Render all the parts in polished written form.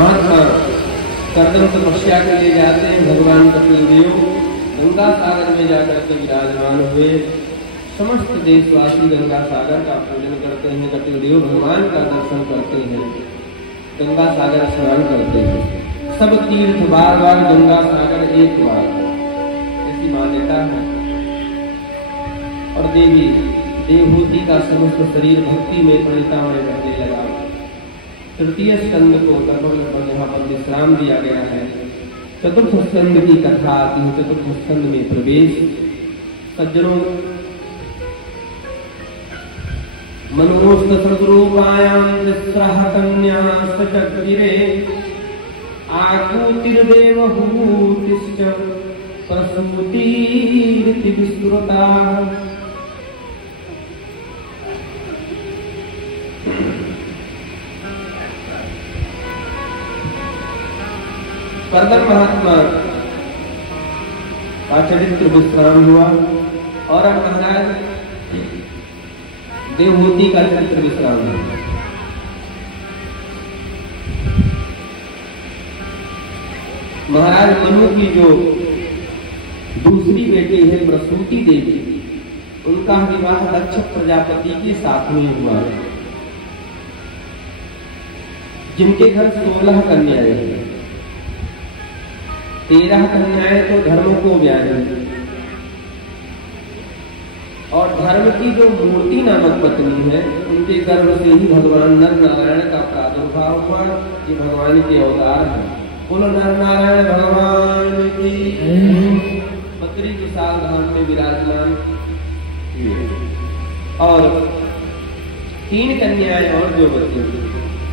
महात्मा कर्दम तपस्या के लिए जाते हैं। भगवान कपिल देव गंगा सागर में जाकर के विराजमान हुए। समस्त देशवासी गंगा सागर का पूजन करते हैं। कपिल देव भगवान का दर्शन करते हैं, गंगा सागर स्नान करते हैं। सब तीर्थ बार बार, गंगा सागर एक बार, ऐसी मान्यता है। और देवी देवहूति का समस्त शरीर भक्ति में परिणतामय रहने लगा। तृतीय स्कंद को लगभग यहाँ पर विश्राम दिया गया है। चतुर्थ स्कंद की कथा आती है। चतुर्थ स्कंद में प्रवेश। सज्जनों, मनोस्त सद्रूपायां विस्रह कन्या सचक्रिरे आकूतिर्देवहूतिश्च प्रसूतिरिति विस्मृता। कर्दम महात्मा का चरित्र विश्राम हुआ और अब महाराज देवहूति का चरित्र विश्राम हुआ। महाराज मनु की जो दूसरी बेटी है प्रसूति देवी, उनका विवाह दक्ष प्रजापति के साथ में हुआ, जिनके घर 16 कन्याएं हैं। 13 कन्याएं तो धर्म को व्याही और धर्म की जो मूर्ति नामक पत्नी है, उनके गर्भ से ही भगवान नर नारायण का प्रादुर्भाव हुआ। ये भगवान के अवतार है। बोलो नर नारायण भगवान की। बद्री विशाल धाम में विराजमान और 3 कन्याएं और जो बची,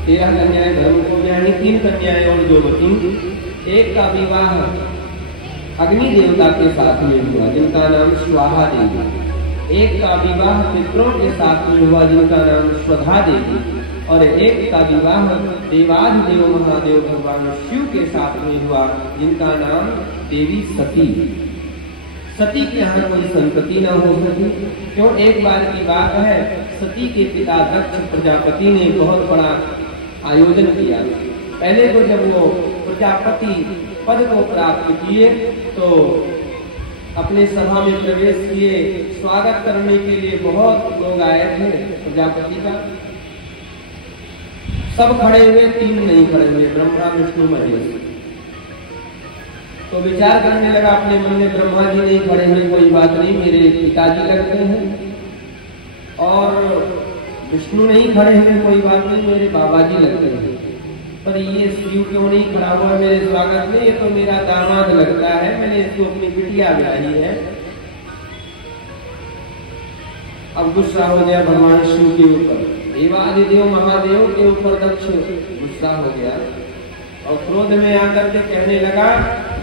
13 कन्याएं धर्म को व्याही, 3 कन्याएं और जो बची। एक का विवाह अग्नि देवता के साथ में हुआ, जिनका नाम स्वाहा देवी। एक का विवाह पितरों के साथ में हुआ, जिनका नाम स्वधा देवी। और एक का विवाह देवाधिदेव महादेव भगवान शिव के साथ में हुआ, जिनका नाम देवी सती। सती के यहाँ कोई संतति न हो सकी। क्यों? एक बार की बात है, सती के पिता दक्ष प्रजापति ने बहुत बड़ा आयोजन किया। पहले तो जब वो प्रजापति पद को प्राप्त किए तो अपने सभा में प्रवेश किए। स्वागत करने के लिए बहुत लोग आए थे प्रजापति का। सब खड़े हुए, 3 नहीं खड़े हुए, ब्रह्मा विष्णु महेश। तो विचार करने लगा अपने मन में, ब्रह्मा जी नहीं खड़े हुए, कोई बात नहीं, मेरे पिताजी लगते हैं। और विष्णु नहीं खड़े हुए, कोई बात नहीं, मेरे बाबा जी लगते हैं। पर ये शिव क्यों नहीं खड़ा हुआ मेरे स्वागत में? ये तो मेरा दामाद लगता है, मैंने इसको अपनी बिटिया ब्याही है। अब गुस्सा हो गया भगवान शिव के ऊपर, देवाधिदेव महादेव के ऊपर दक्ष गुस्सा हो गया और क्रोध में आकर के कहने लगा,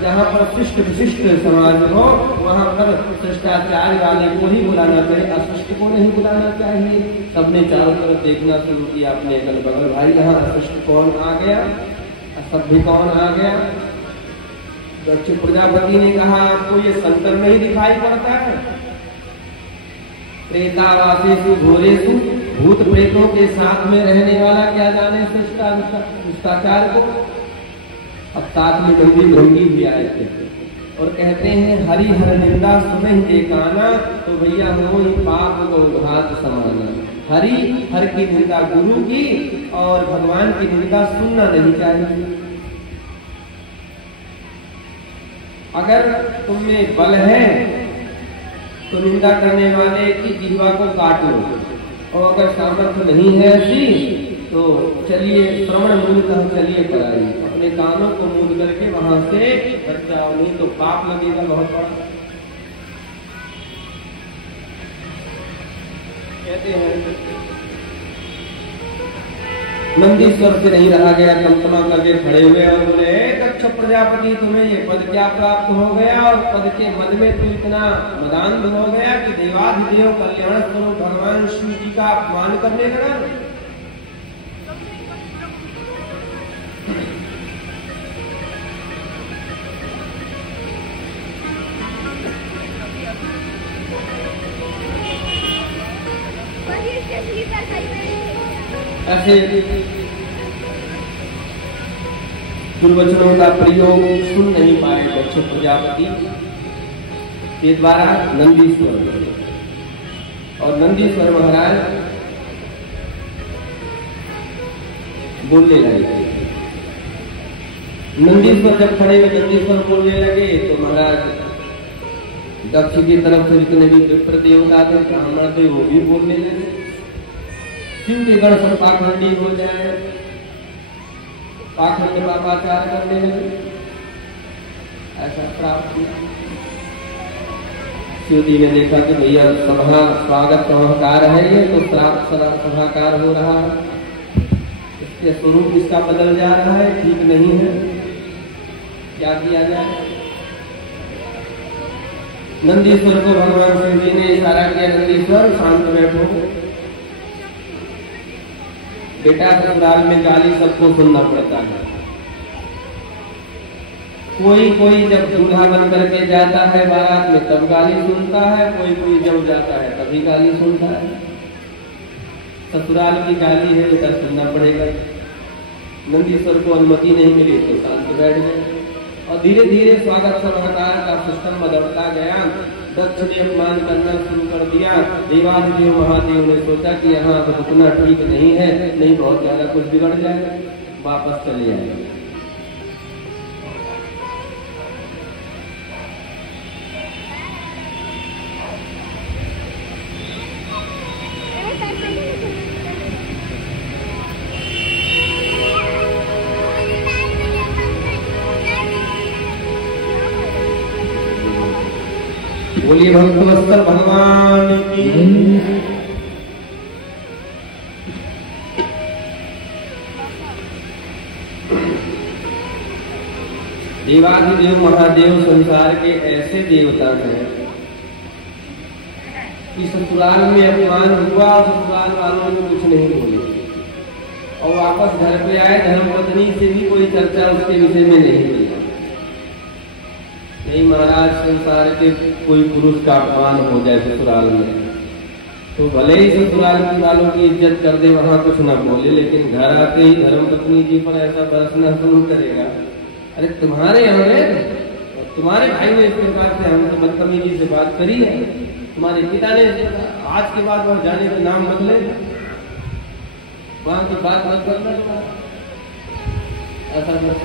जहाँ पर शिष्ट विशिष्ट समाज हो वहाँ पर शिष्टाचार वाले को ही बुलाना चाहिए, अशिष्ट को नहीं बुलाना चाहिए। सबने चारों तरफ देखना शुरू किया अपने अगल बगल, भाई यहाँ अशिष्ट कौन आ गया, असभ्य कौन आ गया। दक्ष प्रजापति ने कहा, आपको ये संकर नहीं दिखाई पड़ता है? प्रेतावासेषु घोरेषु, भूत प्रेतों के साथ में रहने वाला क्या जाने शिष्टाचार को। अब साथ में गंगी भृंगी भी आए थे और कहते हैं, हरि हर निंदा सुनहि जे काना, तो भैया मोहि पाप को घात समाना। हरि हर की निंदा गुरु की और भगवान की निंदा सुनना नहीं चाहिए। अगर तुम में बल है तो निंदा करने वाले की जिह्वा को काट लो, और अगर सामर्थ्य नहीं है ऐसी तो चलिए श्रवण मूलतः चलिए कराइए, अपने कानों को मूंद करके वहां से हट जाओ, नहीं तो पाप लगेगा बहुत बड़ा। कहते हैं नंदीश्वर से नहीं रहा गया, कंपना करके खड़े हुए और बोले, दक्ष प्रजापति तुम्हें ये पद क्या प्राप्त हो गया? और पद के मद में तू इतना मदान्ध हो गया कि देवाधिदेव कल्याण स्वरूप भगवान शिव जी का अपमान करने लगा। ऐसे दुर्वचनों का प्रयोग सुन नहीं पाए दक्ष प्रजापति के द्वारा नंदीश्वर, और नंदीश्वर महाराज बोलने लगे। नंदीश्वर जब खड़े हुए नंदीश्वर बोलने लगे तो महाराज दक्ष की तरफ से जितने भी विप्र देवता थे, ब्राह्मण थे, वो भी बोलने लगे। शिव के गण सब पाखंडी हो जाए, पाखंड पापाचार करने लगे, ऐसा प्राप्त किया। शिव जी ने देखा कि भैया सभा स्वागत सभाकार है ये, तो श्राप सभाकार हो रहा है, इसके स्वरूप इसका बदल जा रहा है, ठीक नहीं है, क्या किया जाए। नंदीश्वर को भगवान शिव जी ने इशारा किया, नंदीश्वर शांत बैठो, बेटा ससुराल में गाली सबको सुनना पड़ता है। कोई कोई जब दूल्हा बन करके जाता है बारात में तब गाली सुनता है, कोई कोई जब जाता है तभी गाली सुनता है। ससुराल की गाली है, इधर सुनना पड़ेगा। नंदीश्वर को अनुमति नहीं मिली तो शांत बैठ गए, और धीरे धीरे स्वागत सभाकार का सिस्टम बदलता गया। दक्ष ने अपमान करना शुरू कर दिया। देवाधिदेव महादेव ने सोचा कि यहाँ रुकना ठीक नहीं है, नहीं बहुत ज्यादा कुछ बिगड़ जाए, वापस चले आए। बोलिए भक्तवत्सल भगवान की। देवाधिदेव महादेव संसार के ऐसे देवता हैं कि ससुराल में अपमान हुआ, ससुराल वालों ने कुछ नहीं बोले, और वापस घर पे आए, धर्मपत्नी से भी कोई चर्चा उसके विषय में नहीं हुई। नहीं महाराज, संसार के कोई पुरुष का अपमान हो जाए ससुराल में तो भले ही ससुराल के वालों की इज्जत कर दे, वहां कुछ ना बोले, लेकिन घर आते ही धर्मपत्नी जी पर ऐसा बरसना शुरू करेगा, अरे तुम्हारे यहाँ तुम्हारे भाई ने इस प्रकार से हमसे बदतमीजी से बात करी है, तुम्हारे पिता ने आज के बाद वह जाने का नाम मत ले, वहां की बात मत करना, ऐसा मत।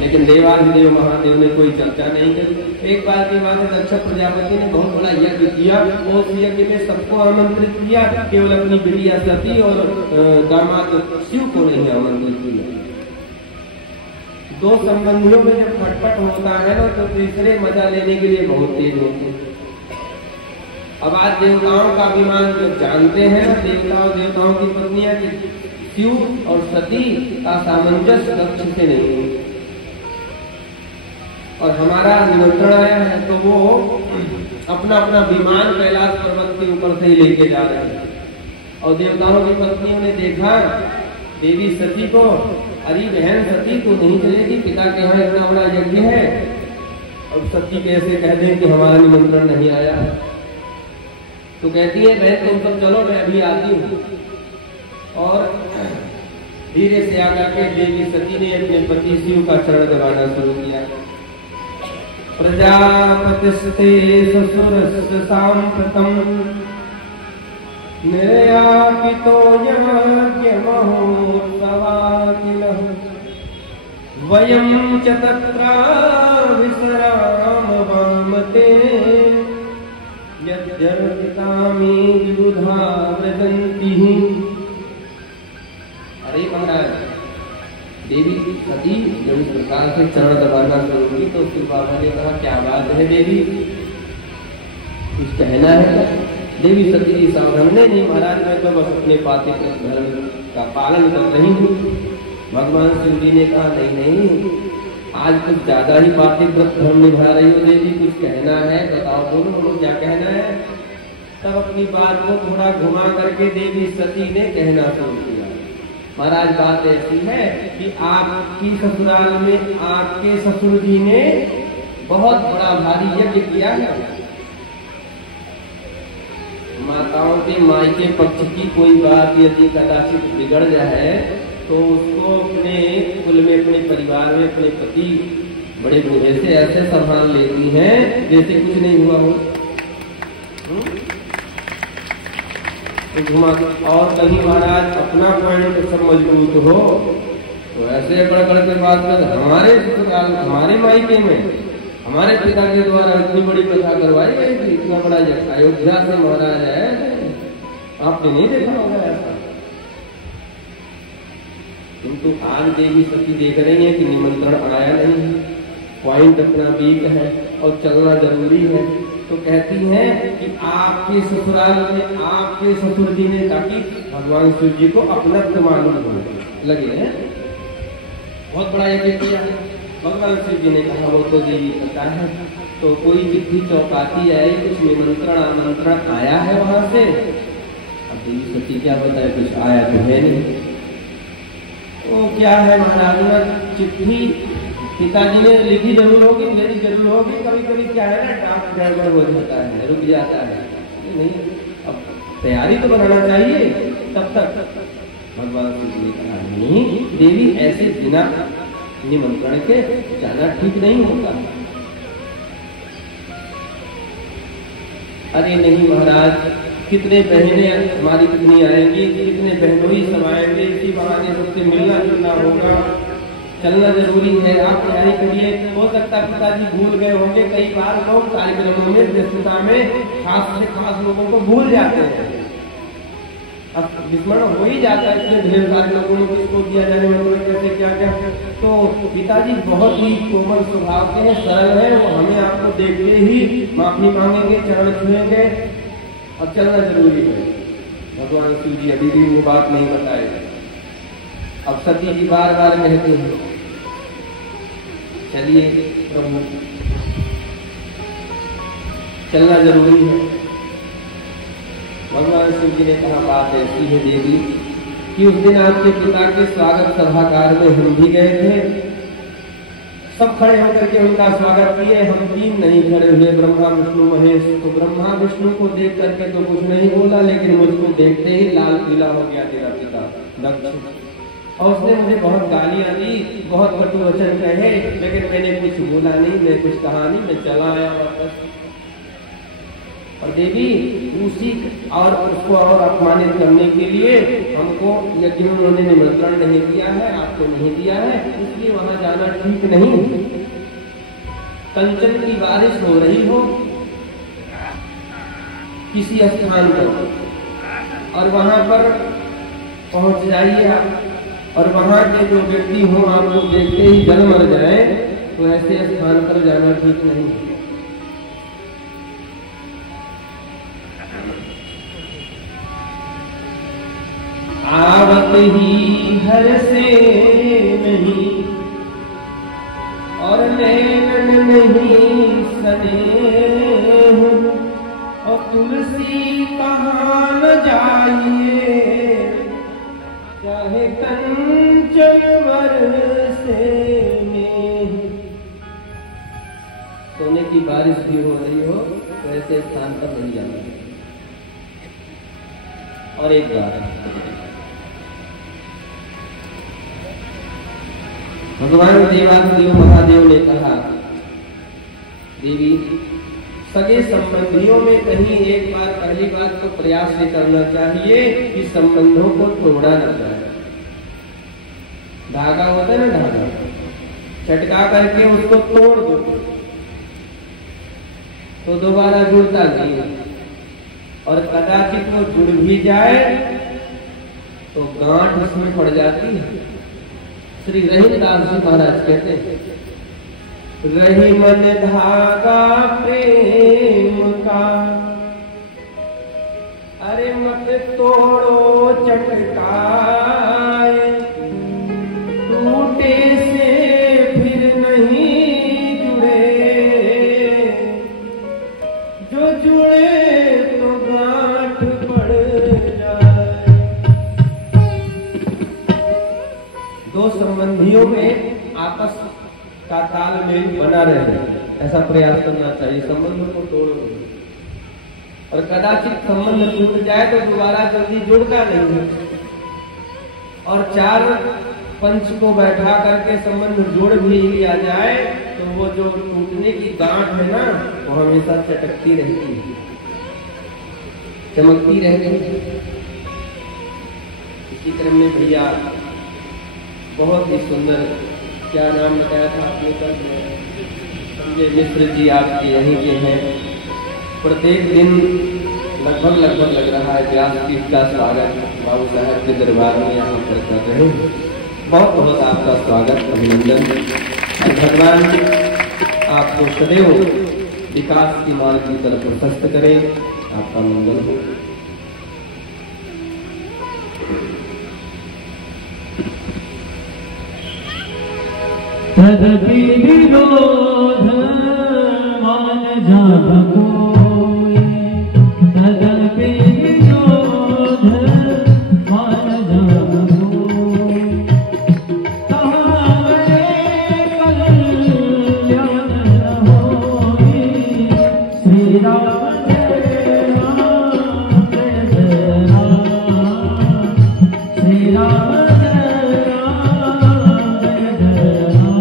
लेकिन देवाधिदेव महादेव ने कोई चर्चा नहीं करी। एक बार की बात है, दक्ष प्रजापति ने बहुत बड़ा यज्ञ किया, उस यज्ञ में सबको आमंत्रित किया, केवल अपनी बिटिया सती और दामाद शिव को नहीं आमंत्रित किया। दो संबंधियों में जब खटपट होता है ना, तो तीसरे मजा लेने के लिए बहुत तेज होते हैं। अब आज देवताओं का अभिमान जब जानते हैं, देवताओं की पत्नियां की शिव और सती का सामंजस्य दक्ष से नहीं है, और हमारा निमंत्रण आया है तो वो अपना अपना विमान कैलाश पर्वत के ऊपर से ही लेके जा रहे हैं। और देवताओं की पत्नियों ने देखा देवी सती को, अरे बहन सती तो नहीं चलेगी, पिता के यहाँ इतना बड़ा यज्ञ है, और सती कैसे कह दें कि हमारा निमंत्रण नहीं आया। तो कहती है बहन तुम सब चलो, मैं अभी आती हूँ। और धीरे से आकर के देवी सती ने अपने पति शिव का चरण दबाना शुरू किया। प्रजापतिस्ते ससुरस्य साम्प्रतं निर्यापितो यज्ञमहोत्सवाखिलः वयं च तत्र विसराम वामते यद्यर्पितामि विबुधा व्रजन्ति। अरे महाराज, देवी सती जब इस प्रकार से चरण दबाना शुरू हुई तो उसके बाबा ने कहा क्या बात है देवी, कुछ कहना है? देवी सती जी सावधान, नहीं महाराज, मैं तो बस अपने पाति धर्म का पालन कर रही हूँ। भगवान शिव जी ने कहा नहीं, आज कुछ ज्यादा ही पाति व्रत धर्म निभा रही हो देवी, कुछ कहना है, बताओ बोलो क्या कहना है। तब अपनी बात को थोड़ा घुमा करके देवी सती ने कहना शुरू किया। महाराज बात ऐसी है कि आपकी ससुराल में आपके ससुर जी ने बहुत बड़ा भारी यज्ञ किया है। माताओं के मायके पक्ष की कोई बात यदि कदाचित बिगड़ जाए तो उसको अपने कुल में, अपने परिवार में, अपने पति बड़े बूढ़े से ऐसे संभाल लेती हैं जैसे कुछ नहीं हुआ हो। और कहीं महाराज अपना पॉइंट सब मजबूत हो तो ऐसे बढ़ के बात कर, हमारे ससुराल, हमारे मायके में हमारे पिता के द्वारा इतनी बड़ी कथा करवाई गई थी, इतना बड़ा अयोध्या से महाराज है, आपने नहीं देखा होगा ऐसा। किंतु आज देवी सती देख रही है कि निमंत्रण आया नहीं, पॉइंट अपना वीक है और चलना जरूरी है, तो कहती हैं कि आपके ससुराल में आपके ससुर जी ने, ताकि भगवान शिव जी को अपना मालूम होने लगे हैं। बहुत बड़ा यज्ञ किया है। भगवान शिव जी ने कहा वो तो देवी पता है, तो कोई चिट्ठी चौपाती आई, कुछ निमंत्रण आमंत्रण आया है वहां से। अब देवी सती क्या बताए, कुछ आया तो है नहीं। तो क्या है महाराज में चिट्ठी पिताजी ने लिखी जरूर होगी, मेरी जरूर होगी, कभी कभी क्या है ना डाक गड़बड़ हो जाता है, रुक जाता है, नहीं अब तैयारी तो बनाना चाहिए। तब तक भगवान शिव जी ने कहा नहीं देवी, ऐसे बिना निमंत्रण के जाना ठीक नहीं होता। अरे नहीं महाराज, कितने बहने हमारी कितनी आएंगी, कितने बहनोई सब आएंगे, इसी बहाने सबसे मिलना जुलना होगा, चलना जरूरी है, आप तैयारी करिए। हो सकता है पिताजी भूल गए होंगे, कई बार लोग कार्यक्रमों में व्यस्तता में खास से खास लोगों को भूल जाते हैं, अब विस्मरण हो ही जाता है, इतने ढेर सारे लोगों ने किसको दिया जाने वाला कैसे क्या क्या। तो पिताजी बहुत ही कोमल स्वभाव के हैं, सरल है, वो हमें आपको देखते ही माफी मांगेंगे, चरण छुएंगे और चलना जरूरी है। भगवान शिव जी अभी भी वो बात नहीं बताए। अब सती जी बार बार कहते हैं चलिए प्रभु, चलना जरूरी है। भगवान शिव जी ने कहा बात ऐसी है देवी कि उस दिन आपके पिता के स्वागत सभागार में हम भी गए थे, सब खड़े होकर के उनका स्वागत किए, हम तीन नहीं खड़े हुए, ब्रह्मा विष्णु महेश। तो ब्रह्मा विष्णु को देख करके तो कुछ नहीं बोला, लेकिन मुझको देखते ही लाल पीला हो गया तेरा पिता दक्ष, और उसने मुझे बहुत गालियां दी, बहुत कटु वचन कहे, लेकिन मैंने कुछ बोला नहीं, मैं कुछ कहा नहीं, मैं चला आया वापस। और देवी उसी और उसको और अपमानित करने के लिए हमको यज्ञ में उन्होंने निमंत्रण नहीं दिया है, आपको नहीं दिया है, इसलिए वहां जाना ठीक नहीं। कंचन की बारिश हो रही हो किसी स्थान पर और वहां पर पहुंच जाइए आप, और वहां के जो व्यक्ति हो आपको देखते ही जल मर जाए, तो ऐसे स्थान पर जाना ठीक नहीं। आवत ही घर से नहीं और नैनन नहीं स्नेह, और तुलसी कहाँ न जाइए, चाहे कंचन बरसे में। सोने की बारिश भी हो रही हो तो ऐसे स्थान पर नहीं जाना। और एक बात भगवान देवादेव महादेव ने कहा देवी सगे संबंधियों में कहीं एक बार पहली बात तो प्रयास ये करना चाहिए कि संबंधों को तोड़ा न जाए। धागा होता है ना, धागा चटका करके उसको तोड़ दो तो दोबारा जुड़ता नहीं है, और कदाचित वो जुड़ भी जाए तो गांठ उसमें पड़ जाती है। श्री रहीमदास जी महाराज कहते हैं रही मन धागा प्रेम का, अरे मत तोड़ो चटकाए, टूटे से फिर नहीं जुड़े, जो जुड़े तो गांठ पड़ जाए। दो संबंधियों में आपस का तालमेल बना रहे, ऐसा प्रयास करना चाहिए, संबंधों को तोड़ो। और कदाचित संबंध टूट जाए तो दोबारा जल्दी जुड़ता नहीं है, और 4 पंच को बैठा करके संबंध जोड़ भी लिया जाए तो वो जो टूटने की गांठ है ना, वो हमेशा चटकती रहती है, चमकती रहती है। इसी क्रम में भैया बहुत ही सुंदर, क्या नाम बताया था आपने कल? संजय मिश्र जी आपके यहीं के हैं। प्रत्येक दिन लगभग लग रहा है व्यासपीठ का स्वागत बाबू साहब के दरबार में यहाँ पर कर रहे हैं। बहुत बहुत आपका स्वागत, अभिनंदन। और भगवान आपको सदैव विकास की मार्ग की तरफ प्रशस्त करे, आपका मंगल हो। तदपि विरोध मान जान कोई, तदपि विरोध मान जान कोई, कहाँ गए कल्याण न होई। श्री राम जय राम जय जय राम, श्री राम जय राम जय जय राम।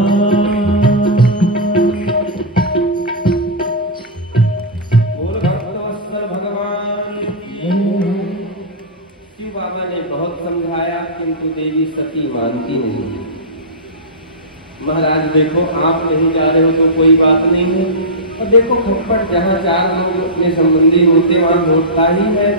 बोल भक्तवत्सल भगवान। शिव बाबा ने बहुत समझाया किंतु देवी सती मानती नहीं। महाराज देखो, आप नहीं जा रहे हो तो कोई बात नहीं है, और देखो खटपट जहाँ 4 लोग अपने संबंधी होते वहाँ होता ही है।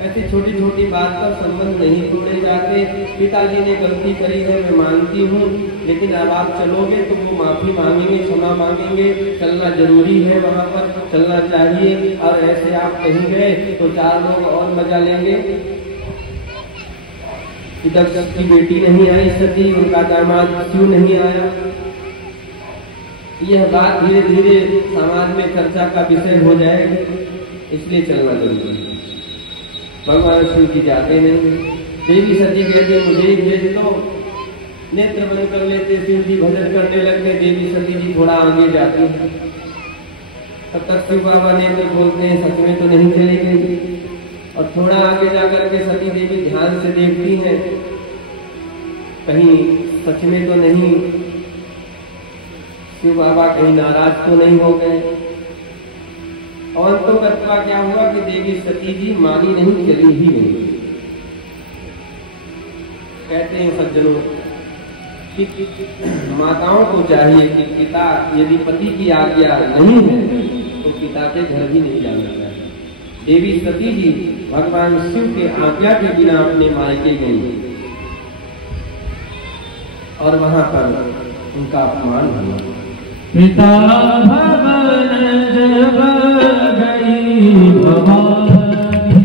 ऐसी छोटी छोटी बात पर संबंध नहीं तोड़े जाते। पिताजी ने गलती करी है, मैं मानती हूँ, लेकिन अब आप चलोगे तो वो माफी मांगेंगे, क्षमा मांगेंगे। चलना जरूरी है, वहाँ पर चलना चाहिए। और ऐसे आप कहीं गए तो 4 लोग और मजा लेंगे। इधर की बेटी नहीं आई सती, उनका दामाद क्यों नहीं आया। यह बात धीरे धीरे समाज में चर्चा का विषय हो जाएगी, इसलिए चलना जरूरी है। भगवान शिव जी जाते नहीं। देवी सती कहते मुझे ही भेज दो। नेत्र बंद कर लेते, शिव जी भजन करने लगते, देवी सती जी थोड़ा आगे जाती है। तब तक शिव बाबा नेत्र बोलते हैं सच में तो नहीं चली गई। और थोड़ा आगे जाकर के सती देवी ध्यान से देखती हैं, कहीं सच में तो नहीं, शिव बाबा कहीं नाराज तो नहीं हो गए। और तो कत्वा क्या हुआ कि देवी सती जी मानी नहीं, चली ही नहीं। कहते हैं सज्जनों कि माताओं को चाहिए कि पिता यदि पति की आज्ञा नहीं है तो पिता के घर भी नहीं जाना चाहिए। देवी सती जी भगवान शिव के आज्ञा के बिना अपने मायके गई और वहां पर उनका अपमान हुआ। पिता भवन जब गई भवानी,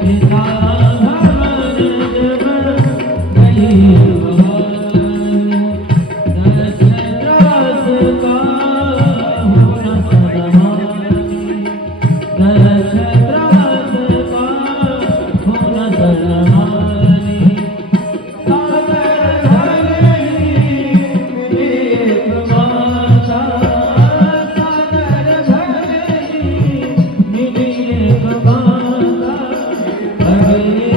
पिता भवन जब गई भवानी, दस त्रास का होना सरमानी, दस त्रास का होना सरमानी। सागर भले एक माता, सागर भले एक माता, भले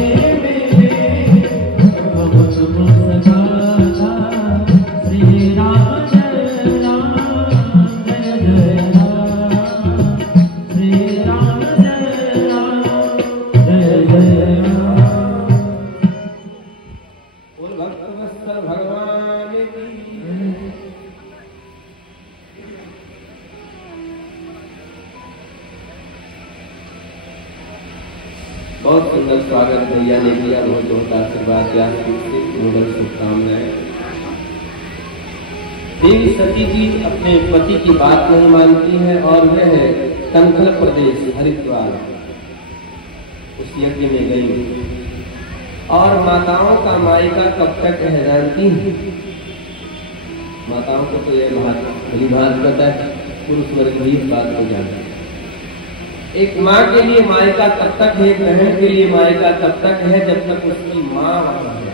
बहुत मुस्काता। श्री राम जय राम जय जय राम, श्री राम जय राम जय जय राम। बोल भक्तवत्सल भगवान की। बहुत सुंदर स्वागत भैया ने किया, बहुत बहुत आशीर्वाद दिया, बहुत शुभकामनाएं। देवी सती जी अपने पति की बात नहीं मानती है और वह कंखल प्रदेश हरिद्वार उस यज्ञ में गई। और माताओं का मायका कब तक हैरानती है। माताओं को तो यह भली बात पता है, पुरुष वर्ग भी इस बात को जानता है। एक माँ के लिए मायका तब तक है, बहन के लिए मायका तब तक है जब तक उसकी माँ वहां है।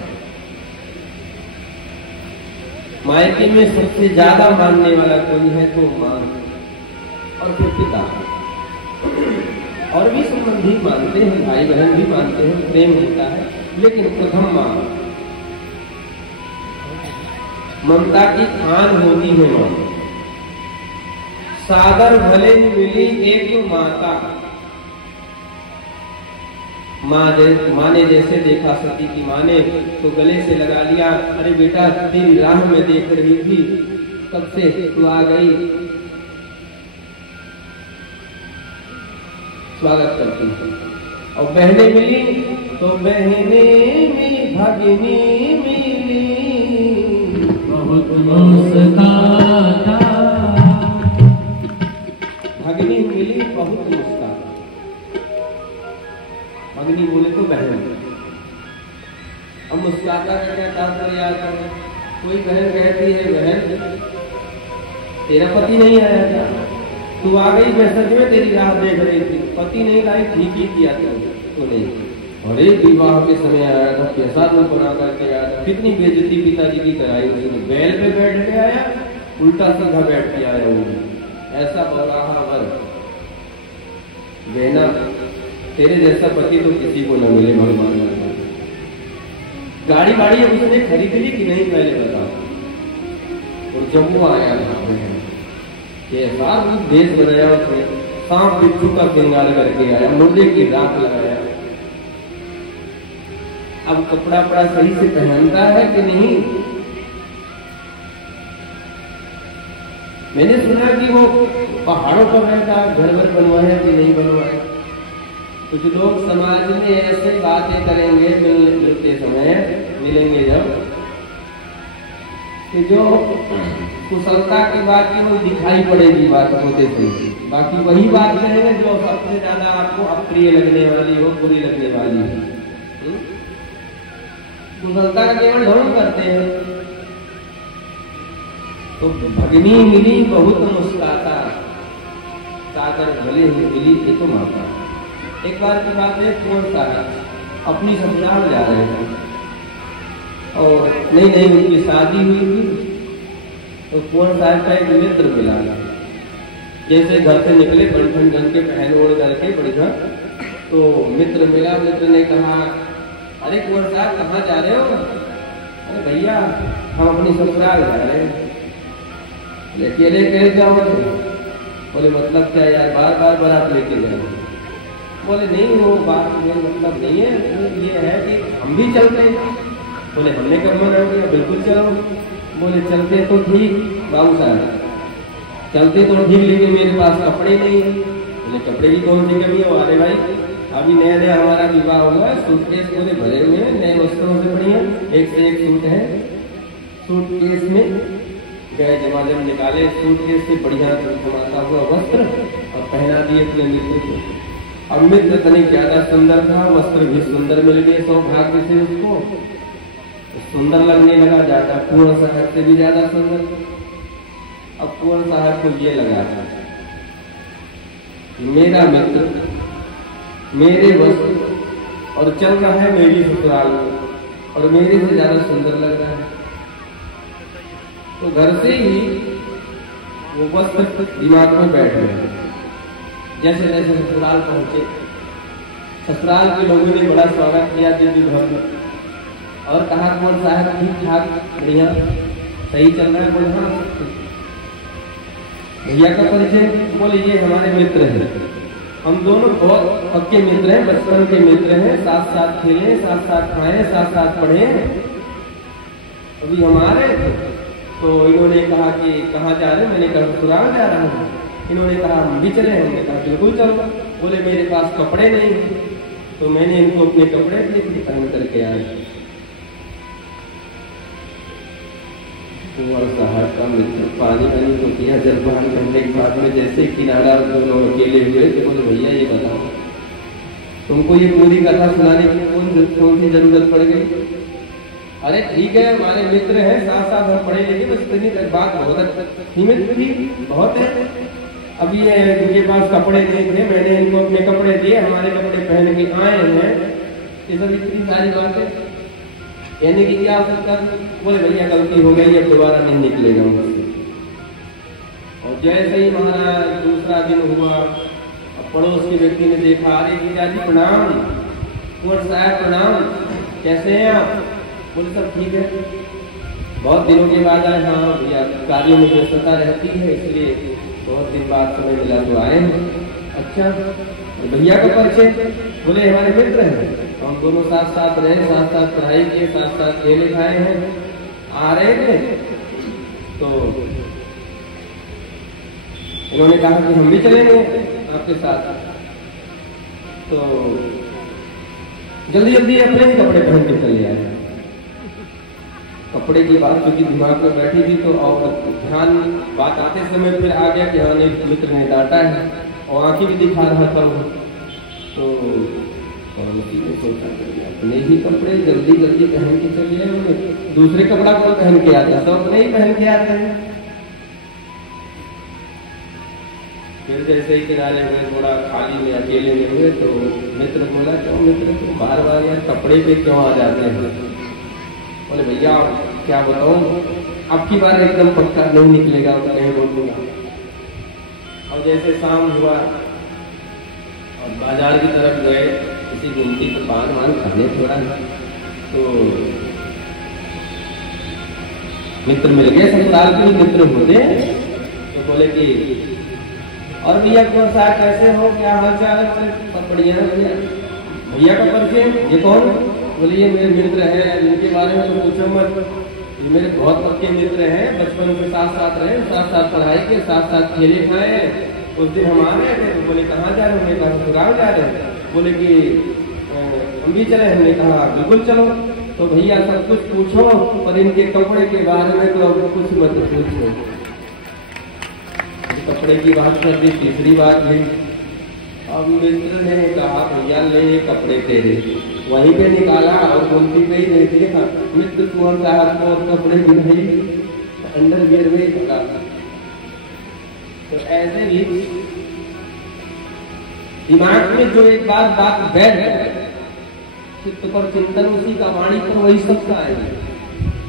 मायके में सबसे ज्यादा मानने वाला कोई है तो माँ, और फिर पिता। और भी संबंधी मानते हैं, भाई बहन भी मानते हैं, प्रेम होता है, लेकिन प्रथम माँ। ममता की खान होती है मां। सागर भले मिली एक माता, माँ ने जैसे देखा सती की माँ ने तो गले से लगा लिया, अरे बेटा तेरी राह में देख रही थी, कब से तू आ गई, स्वागत करती है। और बहने मिली तो बहने मिली भगिनी मिली, बहुत मुस्काता, भगिनी मिली बहुत मुस्काता। भगिनी बोले तो बहन, अब मुस्काता का क्या तात्पर्य याद करें। कोई बहन कहती है बहन तेरा पति नहीं आया क्या, तू आ गई, मैं सच में तेरी राह देख रही थी, पति नहीं कहा ठीक ही किया तो नहीं। अरे विवाह के समय आया था, कैसा रूप बना करके आया था, कितनी बेइज्जती पिताजी की कराई उसने, बैल पे बैठ के आया, उल्टा सीधा बैठ के आया वो, ऐसा बौराहा वर। बहना तेरे जैसा पति तो किसी को न मिले भगवान। गाड़ी वाड़ी उसने खरीद ली कि नहीं पहले बता। और जब वो आया ये सारा देश बनाया उसने, सांप बिच्छू का श्रृंगार करके आया, मुर्दे की राख लगाया। अब कपड़ा पड़ा सही से पहनता है कि नहीं। मैंने सुना कि वो पहाड़ों पर रहता, घर भर बनवाया कि नहीं बनवाया। कुछ लोग समाज में ऐसे बातें करेंगे मिलते समय, मिलेंगे जब, कि जो कुशलता की बात की वो दिखाई पड़ेगी बात होते थे, बाकी वही बात करेंगे जो सबसे ज्यादा आपको अप्रिय लगने वाली हो, बुरी लगने वाली हो। कुशलता का केवल ढोंग करते हैं। तो भगिनी मिली बहुत मुस्काता, सागर भले मिली एक माता। एक बार की बात है, कुंवर साहब अपनी ससुराल जा रहे थे और नहीं उनकी शादी हुई थी। तो कुंवर साहब का एक मित्र मिला, जैसे घर से निकले बंठन ढंग के पहन ओढ़ करके बढ़िया, तो मित्र मिला। मित्र ने कहा, अरे कुंवर साहब कहाँ जा रहे हो? अरे भैया हम अपनी ससुराल जा रहे हैं। अकेले कह जाओ? बोले मतलब क्या यार, बार बार बारात लेके जाओ? बोले नहीं वो बात मेरा मतलब नहीं है, ये है कि हम भी चलते हैं। बोले हमने कब मना किया, बिल्कुल चलो। बोले चलते तो ठीक बाबू साहब, चलते तो ठीक, लेकिन मेरे पास कपड़े नहीं है। बोले कपड़े की कौन सी कमी है? अरे भाई अभी नया नया हमारा विवाह हुआ है, सूटकेस पूरे भरे हुए हैं नए वस्त्रों से, बढ़िया एक से एक सूट है। सूटकेस में गए जमाने निकाले, सूटकेस से बढ़िया चमकता हुआ वस्त्र और पहना दिए अपने मित्र को। अब मित्र तनिक ज्यादा सुंदर था, वस्त्र भी सुंदर मिल गए सौभाग्य से उसको, सुंदर लगने लगा ज्यादा, कुंवर साहब से भी ज्यादा सुंदर। अब कुंवर साहब को ये लगा मेरा मित्र मेरे वस्त्र और चल रहा है मेरी ससुराल में और मेरे से ज्यादा सुंदर लग रहा है। तो घर से ही वो वस्त्र दिमाग में बैठ गया। जैसे जैसे ससुराल पहुंचे, ससुराल के लोगों ने बड़ा स्वागत किया देवी घर में और कहा कुंवर साहब ठीक ठाक बढ़िया सही चल रहा है। बोले भैया का परिचय? बोले ये हमारे मित्र हैं, हम दोनों बहुत पक्के मित्र हैं, बचपन के मित्र हैं, साथ साथ खेले, साथ साथ खाए, साथ साथ पढ़े। अभी हमारे तो इन्होंने कहा कि कहाँ जा रहे? मैंने कहा ससुराल जा रहा हूँ। इन्होंने कहा हम भी चले। हमने कहा बिल्कुल चलो। बोले मेरे पास कपड़े नहीं, तो मैंने इनको अपने कपड़े पहन करके आए। कुंवर साहब का मित्र पानी वानी तो किया, जलपान करने के बाद में जैसे किनारा दोनों अकेले हुए तो बोले भैया ये बताओ तुमको ये पूरी कथा सुनाने की कौन सी जरूरत पड़ गई? अरे ठीक है हमारे मित्र हैं, साथ साथ हम पढ़े लिखे, बस इतनी बात बहुत सीमित थी, बहुत है। अभी ये इनके पास कपड़े नहीं थे, मैंने इनको अपने कपड़े दिए, हमारे कपड़े पहन के आए हैं, ये सब इतनी सारी बातें कहने की क्या आवश्यकता? बोले भैया गलती हो गई, अब दोबारा नहीं निकलेगा। और जैसे ही महाराज दूसरा दिन हुआ, पड़ोस के व्यक्ति ने देखा, अरे पिताजी प्रणाम, कुंवर साहब प्रणाम, कैसे हैं आप? बोले सब ठीक है। बहुत दिनों के बाद आए। हाँ भैया कार्यों में व्यस्तता रहती है, इसलिए बहुत दिन बाद समय मिला तो आए हैं। अच्छा, और भैया का परिचय? बोले हमारे मित्र हैं, हम दोनों साथ साथ रहे, साथ साथ पढ़ाई किए, साथ साथ खेले खाए हैं। आ रहे थे तो उन्होंने कहा कि हम भी चलेंगे आपके साथ। तो जल्दी जल्दी अपने ही कपड़े पहन के चले आए। कपड़े की बात चूंकि दिमाग में बैठी थी तो और ध्यान बात आते समय फिर आ गया कि हाँ मित्र ने डांटा है और आंखें भी दिखा रहा था वो। तो सोचा अपने ही कपड़े जल्दी जल्दी पहन के चले आए। दूसरे कपड़ा कौन पहन के आता, तो अपने ही पहन के आते हैं। फिर जैसे ही किनारे हुए, थोड़ा खाली में अकेले में हुए, तो मित्र बोला क्यों मित्र तुम बार बार यार कपड़े पे क्यों आ जाते हैं? बोले भैया क्या बताऊं, अब की बार एकदम पक्का नहीं निकलेगा, तो कहीं बोल दूंगा। और जैसे शाम हुआ और बाजार की तरफ गए, किसी घूमती तो पान वान खाने थोड़ा, तो मित्र मिल गए, ससुराल के मित्र होते। तो बोले कि और भैया कौन सा कैसे हो, क्या हाल चाल है? सब बढ़िया है भैया। भैया का परिचय? ये कौन? बोले ये मेरे मित्र हैं, इनके बारे में तो पूछो मत, ये मेरे बहुत पक्के मित्र हैं, बचपन से साथ साथ रहे, साथ साथ पढ़ाई के, साथ साथ खेले खाए। उस दिन हम आ रहे थे तो बोले कहाँ जा रहे हो? हमने कहा ससुराल जा रहे हैं। बोले कि हम भी चले, हमने कहा बिल्कुल चलो। तो भैया सब कुछ पूछो पर इनके कपड़े के बारे में तो अब कुछ मत पूछो। कपड़े की बात कर दी, तीसरी बात ली। अब मित्र ने कहा भैया ले ये कपड़े तेरे, वहीं पे निकाला और बोलती पे ही नहीं देखा मित्र कुंवर साहब को और कपड़े भी नहीं, अंडरवियर में ही पका। तो ऐसे भी दिमाग में जो एक बात बैठ जाए, चित्त पर चिंतन उसी का, वाणी पर वही सब का है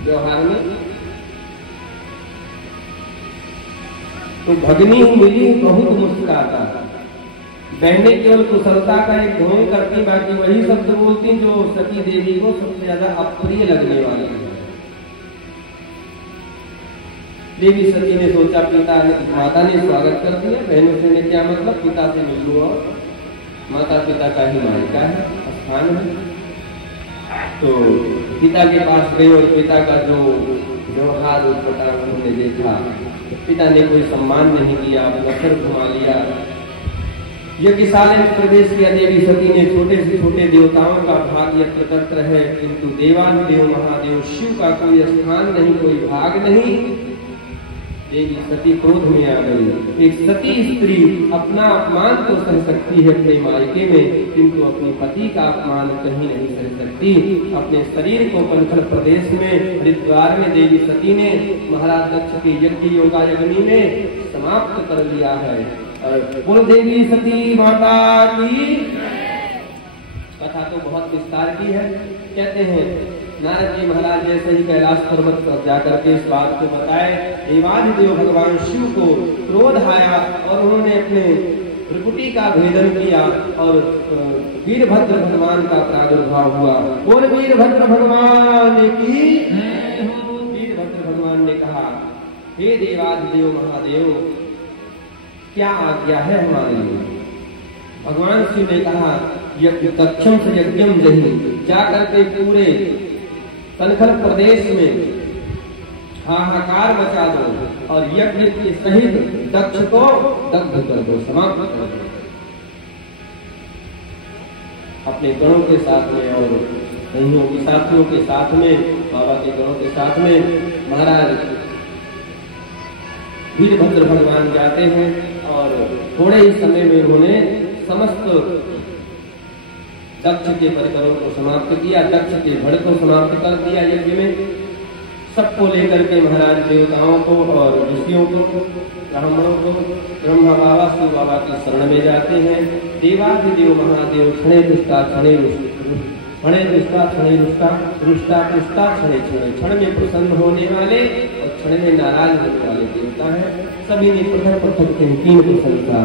व्यवहार में। तो भगनी मिली बहुत मुस्कुराता, बहने केवल कुशलता का एक ढोंग करती, बाकी वही शब्द बोलती जो सती देवी को सबसे ज्यादा अप्रिय लगने वाली है। देवी सती ने सोचा माता ने स्वागत कर दिया, बहनों से ने क्या मतलब, पिता से मिल लो, और माता पिता का ही मायका है, स्थान है। तो पिता के पास गए और पिता का जो व्यवहार उन्होंने देखा, पिता ने कोई सम्मान नहीं किया, अपना सर घुमा लिया। यज्ञशाला प्रवेश किया देवी सती ने, छोटे से छोटे देवताओं का भाग यज्ञ करते है, किंतु देवाधिदेव महादेव शिव का कोई स्थान नहीं, कोई भाग नहीं। देवी सती क्रोध में आ गई। एक सती स्त्री अपना अपमान तो सह सकती है अपने मायके में, किंतु अपने पति का अपमान कहीं नहीं सह सकती। अपने शरीर को पंचल प्रदेश में हरिद्वार में देवी सती ने महाराज दक्ष के यज्ञ योगाग्नि में समाप्त कर लिया है। बोल देवी सती माता की। कथा तो बहुत विस्तार की है। कहते हैं नारद जी महाराज जैसे ही कैलाश पर्वत पर जाकर के इस बात को बताए, देवाधिदेव भगवान शिव को क्रोध आया और उन्होंने अपने त्रिपुटी का भेदन किया और वीरभद्र भगवान का प्रादुर्भाव हुआ। बोल वीरभद्र भगवान की। वीरभद्र भगवान ने कहा, हे देवाधिदेव महादेव, क्या आज्ञा है हमारे लिए? भगवान शिव ने कहा, यज्ञ दक्षम से यज्ञम जही, जाकर के पूरे कनखल प्रदेश में हाहाकार मचा दो और यज्ञ के सहित दक्ष को दग्ध कर दो, समाप्त कर दो। अपने गणों के साथ में और बहनों के साथियों के साथ में, बाबा के गणों के साथ में महाराज वीरभद्र भगवान जाते हैं और थोड़े ही समय में उन्होंने समस्त दक्ष के परिकरों को समाप्त किया, दक्ष के भड़ को समाप्त कर दिया यज्ञ में। सबको लेकर के महाराज देवताओं को और ऋषियों को, ब्राह्मणों को ब्रह्मा बाबा शिव बाबा की शरण में जाते हैं। देवाधिदेव महादेव क्षणे दुष्टा क्षणे दुष्टा क्षणे रुष्टा पुष्टा क्षणे क्षणे, क्षण में प्रसन्न होने वाले और क्षण में नाराज होने वाले देवता हैं। सभी ने पृथक पृथक तीन प्रसन्नता,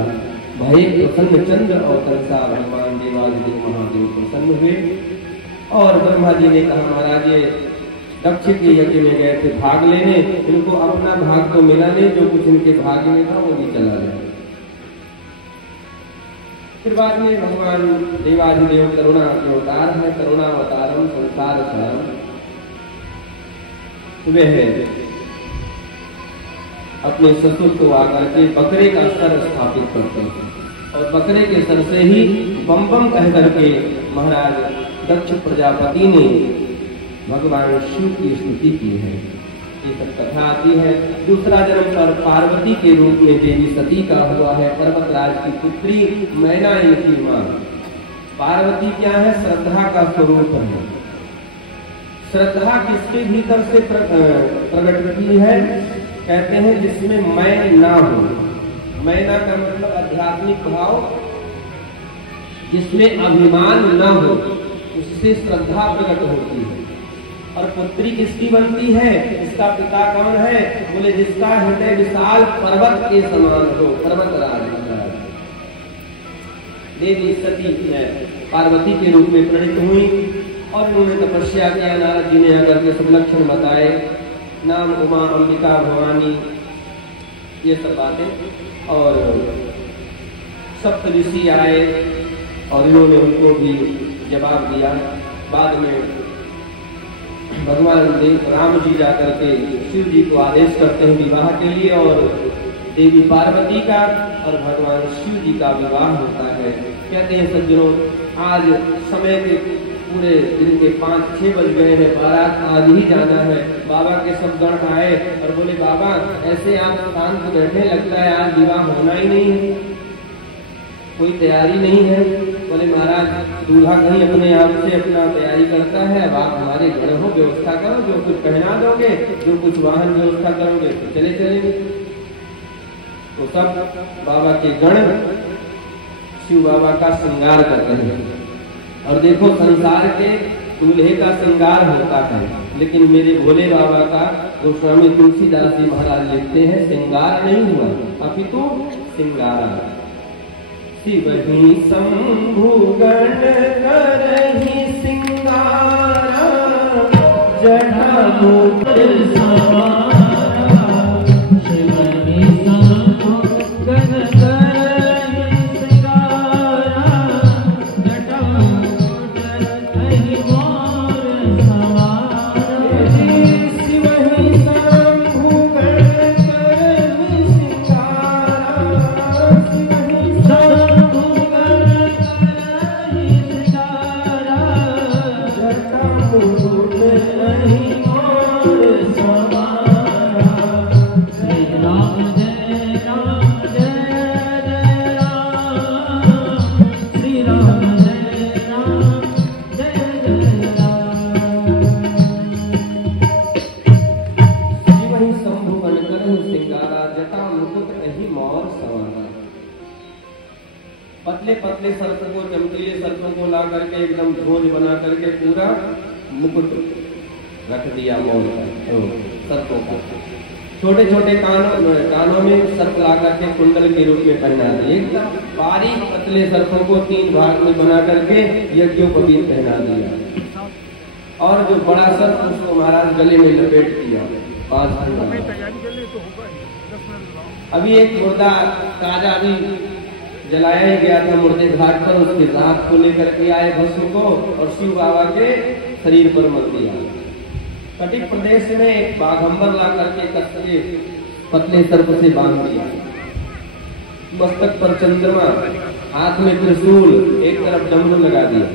भय प्रसन्न चंद्र और कंसा भगवान देवाधिदेव महादेव प्रसन्न हुए। और ब्रह्मा जी ने कहा, महाराज ये दक्ष के यज्ञ में गए थे भाग लेने, इनको अपना भाग तो मिला नहीं, जो कुछ इनके भाग्य में था वो भी चला गया। फिर बाद में भगवान देवाधिदेव करुणा के अवतार है, करुणावतारम संसार सारम। वह अपने ससुर को आकर के बकरे का सर स्थापित करते हैं और बकरे के सर से ही बम बम कह करके महाराज दक्ष प्रजापति ने भगवान शिव की स्तुति की है। ये सब कथा आती है। दूसरा जन्म पर पार्वती के रूप में देवी सती का हुआ है, पर्वतराज की पुत्री मैना इनकी मां। पार्वती क्या है? श्रद्धा का स्वरूप है। श्रद्धा किसके भीतर से प्रकट होती है? कहते हैं जिसमें मैं ना हो। मैना का मतलब आध्यात्मिक भाव, जिसमें अभिमान न हो उससे श्रद्धा प्रकट होती है। और पुत्री किसकी बनती है? इसका पिता कौन है? बोले जिसका हृदय विशाल पर्वत के समान हो, पर्वतराज। देवी सती पार्वती के रूप में प्रणीत हुई और उन्होंने तपस्या किया। नारद जी ने आकर के सब लक्षण बताए, नाम उमा, अंबिका, भवानी, ये सब बातें। और सप्त ऋषि आए और इन्होंने उनको भी जवाब दिया। बाद में भगवान देव राम जी जाकर के शिव जी को आदेश करते हैं विवाह के लिए, और देवी पार्वती का और भगवान शिव जी का विवाह होता है। कहते हैं सज्जनों, आज समय के पूरे दिन के 5-6 बज गए हैं, बारात आज ही जाना है। बाबा के सब गण आए और बोले बाबा ऐसे आप शांत बैठे, लगता है आज विवाह होना ही नहीं है, कोई तैयारी नहीं है। बोले महाराज दूल्हा कहीं अपने आप से अपना तैयारी करता है, अब आप हमारे घर हो, व्यवस्था करो, जो कुछ पहना दोगे, जो कुछ वाहन व्यवस्था करोगे तो चले चलेंगे। तो सब बाबा के गण शिव बाबा का श्रृंगार करते हैं। और देखो संसार के दूल्हे का श्रृंगार होता है, लेकिन मेरे भोले बाबा का गोस्वामी तुलसीदास जी महाराज लिखते हैं श्रृंगार नहीं हुआ, अपितु श्रृंगारा। शिव ही शंभु गण करहि श्रृंगारा, जटा मुकुट सवारा। शिव ही शंभु गण करहि श्रृंगारा, जटा मुकुट करहि मोर सवारा। शिव ही शंभु गण करहि श्रृंगारा, पतले पतले सर्पों को, चमकीले सर्पों को ला करके एकदम ध्वज बना करके पूरा मुकुट रख दिया मोर सर्पों का। छोटे छोटे कानों में सर्प ला करके कुंडल के रूप में पहना दिए। एकदम बारीक पतले सर्पों को 3 भाग में बना करके यज्ञोपवीत पहना दिया। और जो बड़ा सर्प उसको महाराज गले में लपेट दिया 5 घंटा। अभी एक मुर्दा ताजा भी जलाया ही गया था मुर्दे घाट पर, उसके राख को लेकर के आए भस्म को और शिव बाबा के शरीर पर मत दिया। कटिक प्रदेश में एक बाघंबर ला करके कसके पतले सर्प से बांध दिया। मस्तक पर चंद्रमा, हाथ में त्रिशूल, एक तरफ डमरू लगा दिया।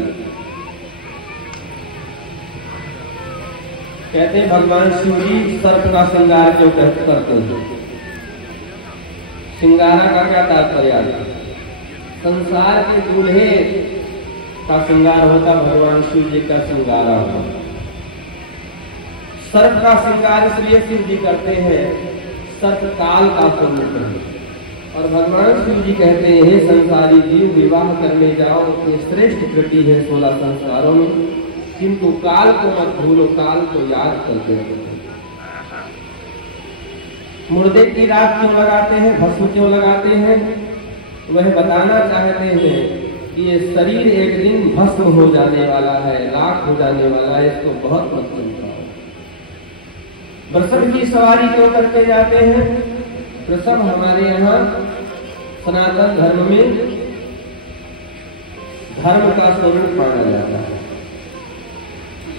कहते हैं भगवान शिव जी सर्प का श्रृंगार क्यों करते हैं? श्रृंगारा का क्या तात्पर्य है? संसार के दूल्हे का श्रृंगार होता, भगवान शिव जी का श्रृंगारा होता। सर्प का श्रृंगार इसलिए शिव जी करते हैं, सर्प काल का स्वरूप है। और भगवान शिव जी कहते हैं हे संसारी जीव, विवाह करने जाओ, इतनी श्रेष्ठ कृति है 16 संस्कारों में, किंतु काल को मत भूलो, काल को याद करते हैं। मुर्दे की राख क्यों लगाते हैं, भस्म क्यों लगाते हैं? वह बताना चाहते हैं कि ये शरीर एक दिन भस्म हो जाने वाला है, राख हो जाने वाला है, इसको बहुत मत चिंता हो। वृषभ की सवारी क्यों करके जाते हैं? वृषभ हमारे यहाँ सनातन धर्म में धर्म का स्वरूप माना जाता है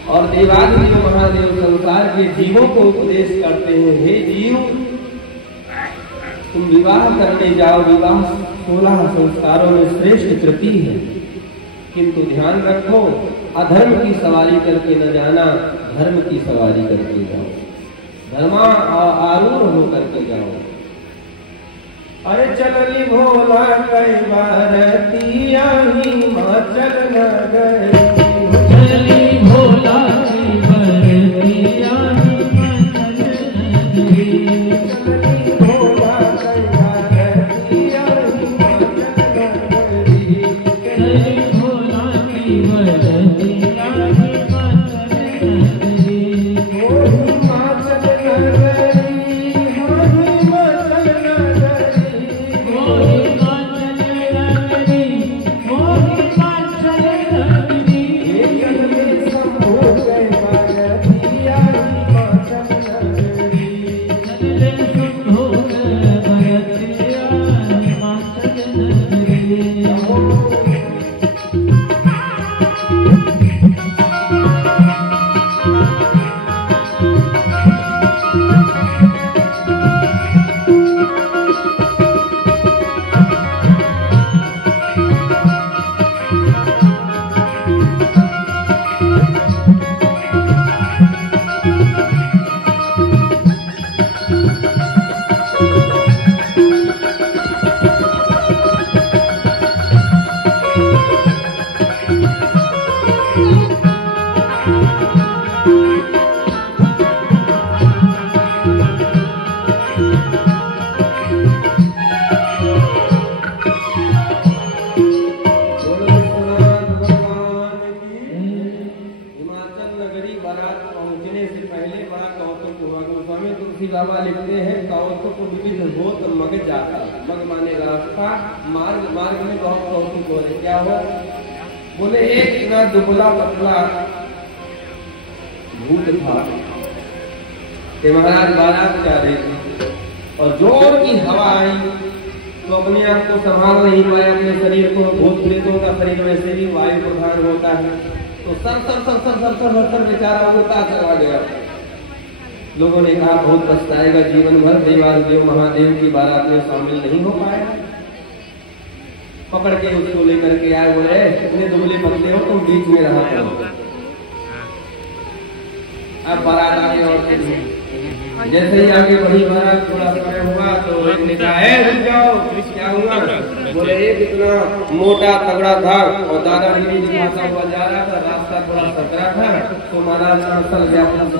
और देवादिदेव महादेव संसार के जीवों को उपदेश करते हैं, हे जीव तुम विवाह करने जाओ, विवाह 16 संस्कारों में श्रेष्ठ कृति है, किंतु ध्यान रखो अधर्म की सवारी करके न जाना, धर्म की सवारी करके जाओ, धर्मा आरूढ़ होकर के जाओ। अरे चलनी भोला कई बार तिया हिमाचल नगर, चलनी भोला कई बार तिया हिमाचल नगरी, चलनी भोला कई बार तिया हिमाचल नगरी, चलनी भोला कई बार तिया हिमाचल नगरी, ओ हिमाचल नगरी, हो हिमाचल नगरी, ओ हिमाचल नगरी, ओ हिमाचल नगरी, ये चलनी शंभू कई बार तिया हिमाचल नगरी। चले शंभो भरतिया हिमाचल नगरी। हिमाचल नगरी बारात पहुंचने से पहले बड़ा कौतुक हुआ। गोस्वामी तुलसी बाबा लिखते हैं कौतुक विविध होत मग जाता, मग माने रास्ता, मार्ग, मार्ग में बहुत कौतुक हो रहे। क्या हो? बोले एक इतना दुबला पतला भूत था कि महाराज बारात जा रहे थे और जोर की हवा आई तो अपने आप को संभाल नहीं पाया, अपने शरीर को, भूत प्रेतों का शरीर वैसे भी वायु प्रधान होता है, तो सर बेचारा उड़ता चला गया। लोगों ने कहा बहुत पछताएगा जीवन भर, देवादिदेव महादेव की बारात में शामिल नहीं हो पाया। पकड़ के उसको लेकर के आए, बोले इतने दुबले पतले हो तुम बीच में रहा करो। अब बारात आगे और जैसे ही आगे बढ़ी बारात, थोड़ा समय हुआ तो एक ने कहा है रुक जाओ, क्या हुआ? बोले एक इतना मोटा तगड़ा था और दादागिरी दिखाता हुआ जा रहा था, रास्ता थोड़ा सकरा था तो महाराज असल व्यापक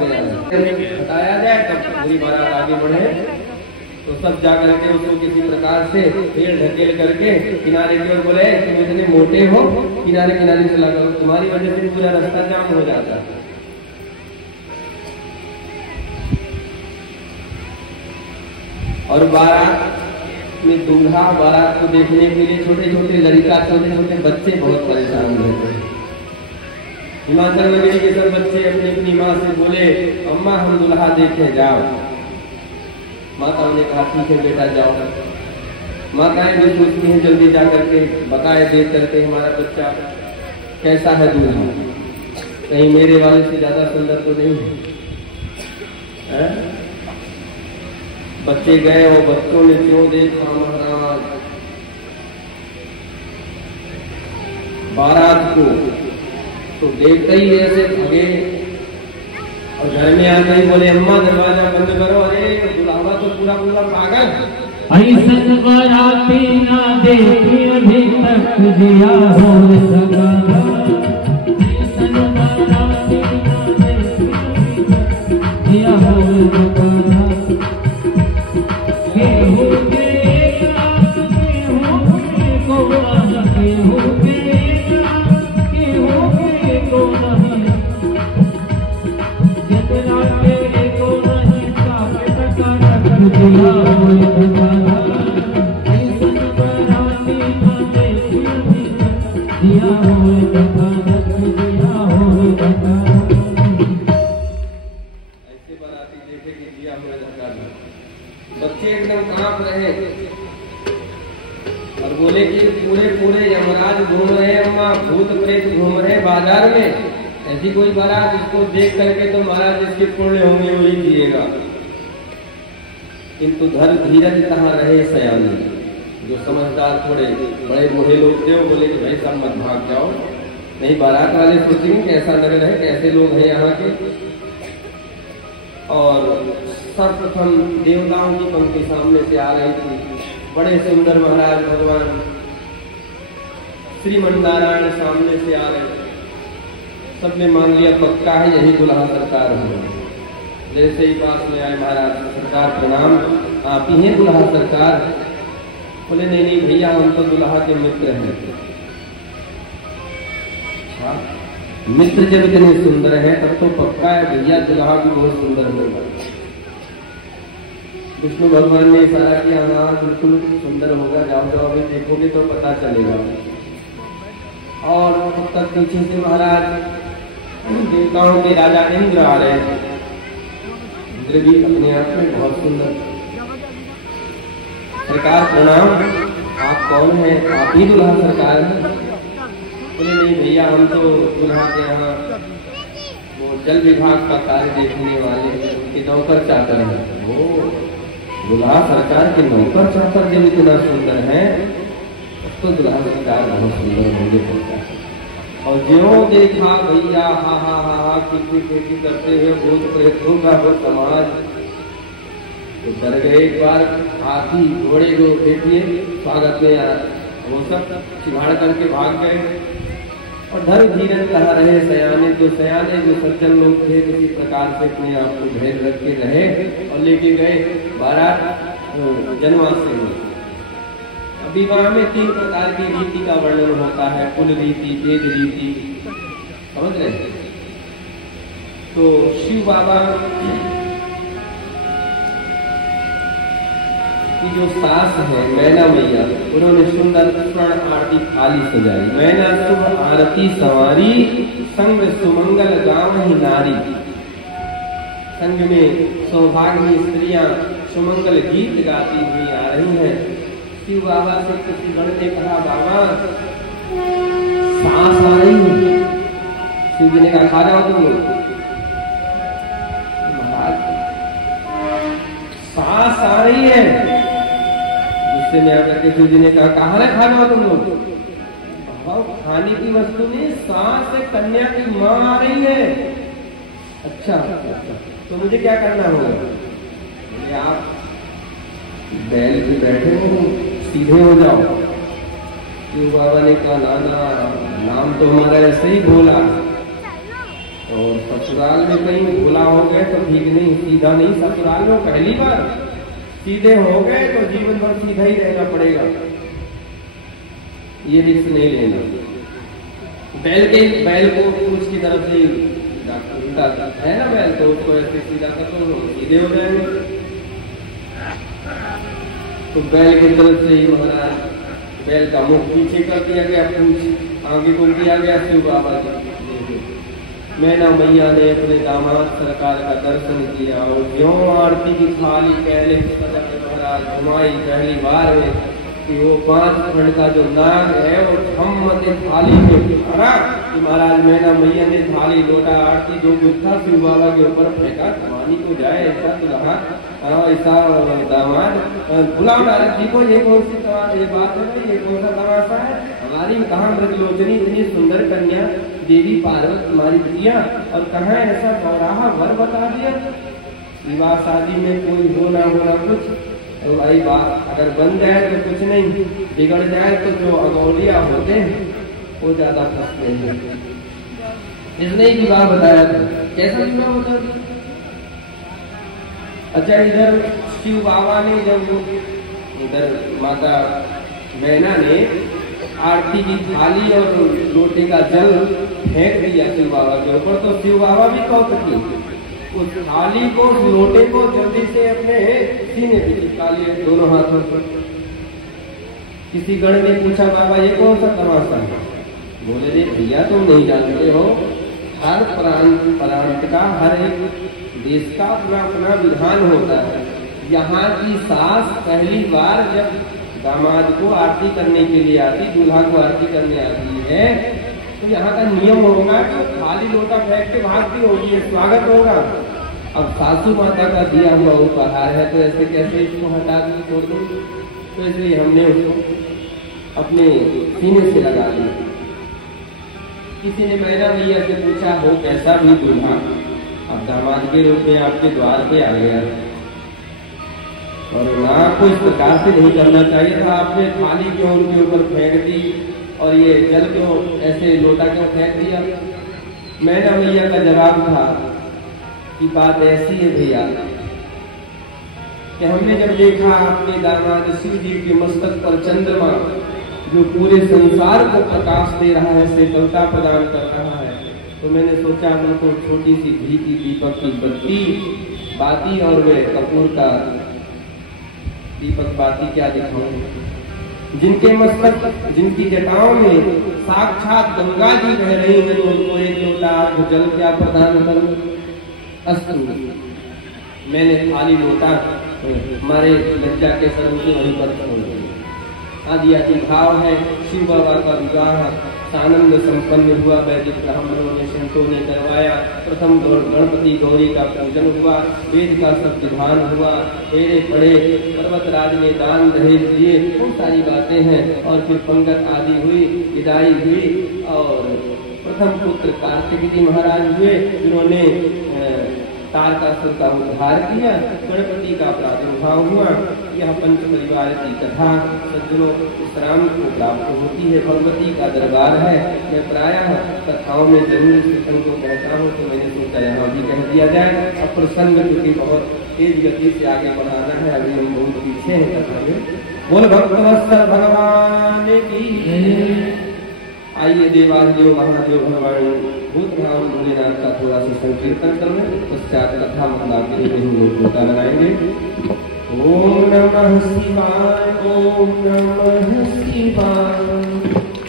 हटाया जाए तब पूरी बारात आगे बढ़े। तो सब जाकर के उसको किसी प्रकार से पेड़ ढकेल करके किनारे की ओर, बोले तुम इतने मोटे हो किनारे किनारे चला करो, तुम्हारी वजह से पूरा रास्ता जाम हो जाता है। और बारात में दूल्हा बारात को देखने के लिए छोटे छोटे लड़का, छोटे छोटे बच्चे बहुत परेशान रहते हैं। हिमाचल नगरी के सब बच्चे अपनी अपनी माँ से बोले अम्मा हम दूल्हा देखे जाओ। माताओं ने कहा ठीक है बेटा जाओ। माताएं भी सोचती हैं जल्दी जा करके बताए दे करके हमारा बच्चा कैसा है दूल्हा, कहीं मेरे वाले से ज्यादा सुंदर तो नहीं है? बच्चे गए और बच्चों ने क्यों देखा महाराज बारात को, तो देखते ही ऐसे भगे और घर में आते ही बोले अम्मा दरवाजा बंद करो। अरे दुल्हा तो पूरा पूरा पागल, ऐसन बाराती ना देखी अभी तक जिया हो सका, ऐसन बाराती ना देखी अभी तक जिया हो सका। ऐसे बाराती देखे कि एकदम कांप रहे और बोले कि पूरे पूरे यमराज घूम रहे, अम्मा भूत प्रेत घूम रहे बाजार में, ऐसी कोई बारात इसको देख करके तो महाराज जिसके पुण्य होंगे वही जिएगा। किंतु धीरज कहाँ रहे सयानी, जो समझदार थोड़े बड़े बूढ़े लोग थे वो बोले कि भाई सब मत भाग जाओ, नहीं बारात वाले सोचेंगे कैसा नगर है, कैसे लोग हैं यहाँ के। और सर्वप्रथम देवताओं की पंक्ति सामने से आ रही थी, बड़े सुंदर महाराज भगवान श्रीमन्नारायण सामने से आ रहे थे। सबने मान लिया पक्का है यही दुल्हा सरकार है। जैसे ही पास में आए महाराज सरकार प्रणाम, आप ही हैं दुल्हा सरकार? बोले नहीं नहीं भैया हम तो दुल्हा के मित्र हैं। अच्छा, मित्र जब इतने सुंदर है तब तो पक्का है भैया दुल्हा भी बहुत सुंदर होगा। विष्णु भगवान ने इशारा किया, हाँ बिल्कुल सुंदर होगा, जाओ जाओ अभी देखोगे तो पता चलेगा। और तब तक पीछे से महाराज देवताओं के राजा इंद्र आ रहे थे। इंद्र भी अपने आप में बहुत सुंदर। सरकार प्रणाम, आप कौन है? आप ही दुल्हा सरकार हैं? बोले नहीं भैया हम तो दुल्हा के यहाँ वो जल विभाग का कार्य देखने वाले उनके नौकर चाकर हैं। वो दुल्हा सरकार के नौकर चाकर जब इतना सुंदर है तो दुल्हा सरकार बहुत सुंदर होंगे बोलता है। और जो देखा भैया हा हा हा हा किसी करते हुए भूत प्रेतों का वो समाज तो डर गए। एक बार हाथी घोड़े जो देखिए स्वागत में आ वो सब चिढ़ाड़ करके भाग गए। और धर धीरज कहा रहे सयाने, जो सज्जन लोग थे किसी प्रकार से अपने आप को धैर्य रख के रहे और लेके गए बारात जनवासे में। विवाह में 3 प्रकार की रीति का वर्णन होता है, कुल रीति, वेद रीति, समझ रहे? तो शिव बाबा की जो सास है मैना मैया, उन्होंने सुंदर स्वर्ण आरती थाली सजाई। मैना शुभ आरती सवारी, संग सुमंगल गाँव ही नारी। संग में सौभाग्य स्त्रियां सुमंगल गीत गाती हुई आ रही हैं। शिव बाबा से किसी गण ने कहा बाबा सांस आ रही है। शिव जी ने कहा खा जाओ तुम लोग। महाराज सांस आ रही है। गुस्से में आकर के शिव जी ने कहा कहाँ ना खा जाओ तुम लोग। खाने की वस्तु में सांस से कन्या की माँ आ रही है। अच्छा तो मुझे क्या करना होगा? आप बैल पे बैठे हो, सीधे हो जाओ। शिव बाबा ने कहा नाना नाम तो हमारा ऐसे ही भोला, और ससुराल में कहीं भोला हो गए तो ठीक नहीं, सीधा नहीं। ससुराल में पहली बार सीधे हो गए तो जीवन भर सीधा ही रहना पड़ेगा, ये रिस्क नहीं लेना। बैल को पूछ की तरफ से है ना बैल, तो उसको ऐसे सीधा कर दो सीधे हो जाएंगे। तो बैल की तरफ से ही महाराज बैल का मुख पीछे कर दिया गया, पूछ आगे को दिया गया। शिव बाबा जी मैना मैया ने अपने दामाद सरकार का दर्शन किया और ज्यों आरती की थाली पहले महाराज घुमाई पहली बार में कि वो 5 खंड का जो नाग है वो से थाली में भरा कि महाराज मैना मैया ने थाली लोटा आरती जो कुछ था शिव बाबा के ऊपर फेंका। कमानी को जाए ऐसा दुल्हा ऐसा दामाद बुलाओ नारद जी को, ये कौन सी ये बात है, ये कौन सा तमाशा है? हमारी कहाँ मृगलोचनी इतनी सुंदर कन्या देवी पार्वती तुम्हारी बिटिया, और कहाँ ऐसा गौराहा वर बता दिया? विवाह शादी में कोई होना होना कुछ तो भाई बात अगर बन जाए तो कुछ नहीं, बिगड़ जाए तो जो अगौलिया होते हैं वो ज्यादा फंसते हैं। इसने ही विवाह बताया था, कैसा विवाह होता था? अच्छा इधर शिव बाबा ने जब इधर माता मैना ने आरती की थाली और लोटे का जल फेंक दिया शिव बाबा के ऊपर, तो शिव बाबा भी कौतुकी उस थाली को उस लोटे को जल्दी से अपने सीने पे चिपका लिए दोनों हाथों पर। किसी गण ने पूछा बाबा ये कौन सा तमाशा है? बोले रे भैया तुम नहीं जानते हो, हर प्रांत का हर एक देश का अपना अपना विधान होता है। यहाँ की सास पहली बार जब दामाद को आरती करने के लिए आती, दूल्हा को आरती करने आती है, तो यहाँ का नियम होगा कि खाली लोटा फेंक के भागती होगी, स्वागत होगा। अब सासू माता का दिया हुआ उपहार है, तो ऐसे कैसे इसको हटा दी छोड़ दो? तो इसलिए हमने उसको अपने सीने से लगा दिया। किसी ने मैना मैया से पूछा, हो कैसा भी दूल्हा अब दामाद के रूप में आपके द्वार पे आ गया, और ना को इस प्रकार से नहीं करना चाहिए था, आपने थाली क्यों उनके ऊपर फेंक दी और ये जल क्यों ऐसे लोटा क्यों फेंक दिया? मैना मैया का जवाब था कि बात ऐसी है भैया कि हमने जब देखा आपके दामाद शिव जी के मस्तक पर चंद्रमा जो पूरे संसार को प्रकाश दे रहा है, शीतलता प्रदान कर रहा है, तो मैंने सोचा उनको छोटी सी घी की दीपक की बत्ती बाती और वे कपूर का दीपक बाती क्या दिखाऊं, जिनके मस्तक जिनकी जटाओं में साक्षात गंगा जी बह रही है, तो उनको एक लोटा जल क्या प्रदान करूं? अस्तु, मैंने खाली लोटा हमारे लज्जा के स्वरूप से वहीं पर छोड़ दिया। आदियाती भाव है, शिव बाबा का विवाह आनंद संपन्न हुआ, वैदिक ब्राह्मणों ने संतों ने करवाया। प्रथम गणपति गौरी का पूजन हुआ, वेद का सब विधान हुआ, फेरे पड़े, पर्वतराज ने दान दहेज दिए, बहुत सारी बातें हैं। और फिर पंगत आदि हुई, विदाई हुई, और प्रथम पुत्र कार्तिक जी महाराज हुए, जिन्होंने तारकासुर का उद्धार किया। गणपति का प्रादुर्भाव हुआ। यह पंच परिवार की कथा सज्जनों विश्राम को प्राप्त होती है, भगवती का दरबार है। मैं प्रायः कथाओं में जरूर कृष्ण को कहता हूँ, तो मैंने सोचा यहाँ भी कह दिया जाए। अब प्रसंग क्योंकि बहुत तेज गति से आगे बढ़ाना है, अभी हम बहुत पीछे हैं कथा में। बोल भक्तवत्सल भगवान की। आइए देवादेव महादेव भगवान भूतधाम भोलेनाथ का थोड़ा सा संकीर्तन कर लें, पश्चात कथा मंदाकिनी में हम लोग गोता लगाएंगे। ओम नमः शिवाय, ओम नमः शिवाय,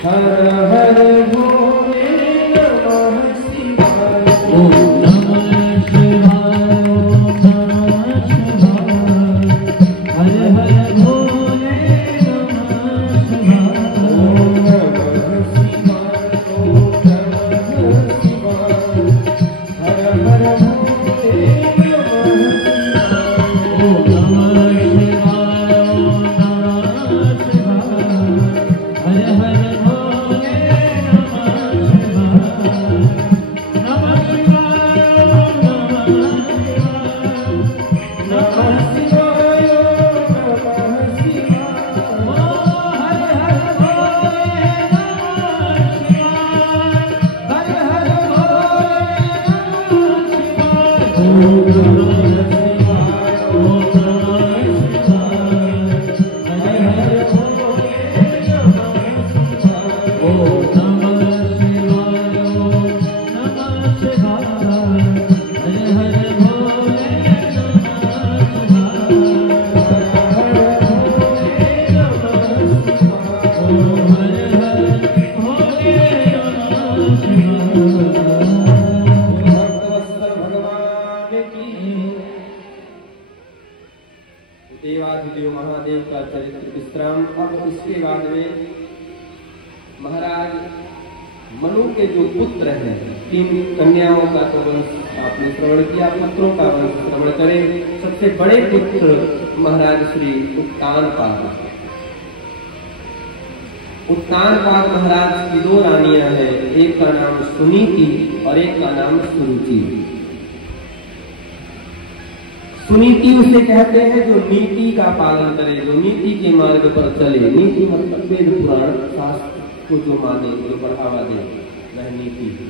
हर हर भोले नमः शिवाय, ओम नमः शिवाय, ओम नमः शिवाय, हर हर भोले नमः शिवाय, ओम नमः शिवाय, ओम नमः शिवाय, हर हर भोले देवाधिदेव महादेव का चरित्र विश्राम। अब इसके बाद में महाराज मनु के जो पुत्र हैं, 3 कन्याओं का तो वंश आपने श्रवण किया, पुत्रों का वंश श्रवण करें। सबसे बड़े पुत्र महाराज श्री उत्तानपाद। उत्तानपाद महाराज की 2 रानियां हैं, एक का नाम सुनीति और एक का नाम सुरुचि। सुनीति उसे कहते हैं जो नीति का पालन करे, जो नीति के मार्ग पर चले। नीति मतलब वेद पुराण शास्त्र को जो माने, जो बढ़ावा दे, वह नीति है।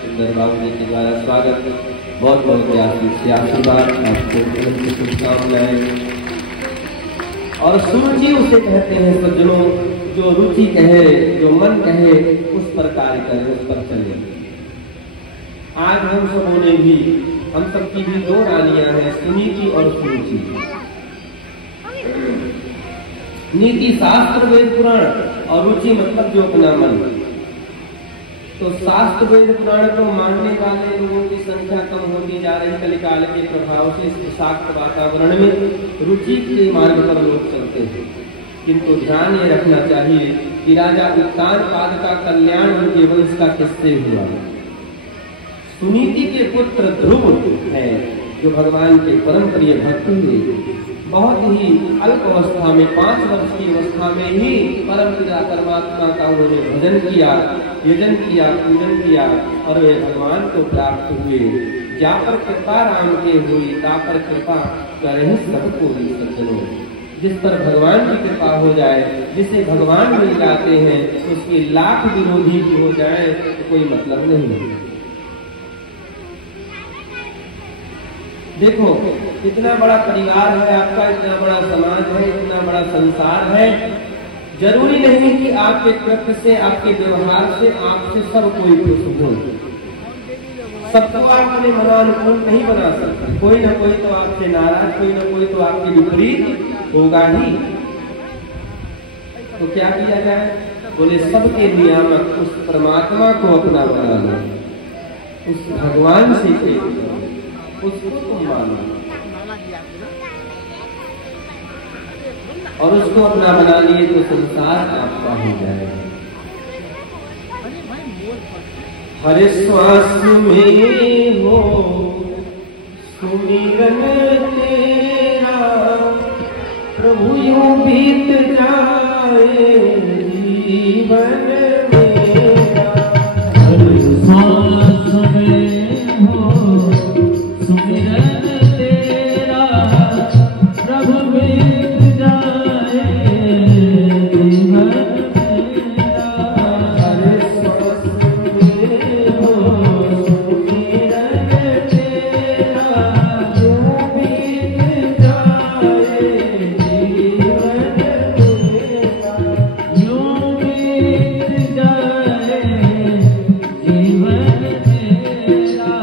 सुंदर बाबू जी के द्वारा स्वागत, बहुत बहुत आशीर्वाद, आपको शुभकामनाएं। और सुरुचि उसे कहते हैं सज्जनों जो रुचि कहे, जो मन कहे उस पर कार्य करे, उस पर चले। आज हम सबों ने भी, हम सबकी भी 2 रानियां हैं, सुनीति और सुरुचि। नीति शास्त्र वेद पुराण और रुचि मतलब जो अपना मन। तो शास्त्र वेद पुराण को मानने वाले लोगों की संख्या कम होती जा रही कलिकाल के प्रभाव से। इस विषाक्त वातावरण में रुचि के मार्ग पर लोग चलते हैं, किंतु ध्यान ये रखना चाहिए कि राजा उत्तानपाद का कल्याण उनके वंश का किससे हुआ। सुनीति के पुत्र ध्रुव है जो भगवान के परम प्रिय भक्त हुए। बहुत ही अल्प अवस्था में 5 वर्ष की अवस्था में ही परम पिता परमात्मा का उन्होंने भजन किया, यजन किया, पूजन किया और वे भगवान को प्राप्त हुए। जा पर कृपा राम के हुई ता पर कृपा करहि सब कोई सज्जनों। जिस पर भगवान की कृपा हो जाए, जिसे भगवान मिल जाते हैं, उसके लाख विरोधी भी हो जाए तो कोई मतलब नहीं। देखो इतना बड़ा परिवार है आपका, इतना बड़ा समाज है, इतना बड़ा संसार है। जरूरी नहीं कि आपके कृत्य से, आपके व्यवहार से, आपसे सब कोई खुश हो। सबको आप अपने मनानुकूल नहीं बना सकते। कोई ना कोई तो आपसे नाराज, कोई ना कोई तो आपके विपरीत होगा ही। तो क्या किया जाए? बोले सबके नियामक उस परमात्मा को अपना बना लो, उस भगवान से प्रेम करो, उसको तुम मानो और उसको अपना बना लिए तो संसार आपका हो जाएगा। हर श्वास में हो सुमिरन तेरा, प्रभु यूं बीत जाए जीवन मेरा। हर श्वास में हो सुमिरन तेरा, प्रभु बीत जाए जीवन मेरा। हर श्वास में हो सुमिरन तेरा, यूं बीत जाए जीवन मेरा, यूं बीत जाए जीवन मेरा।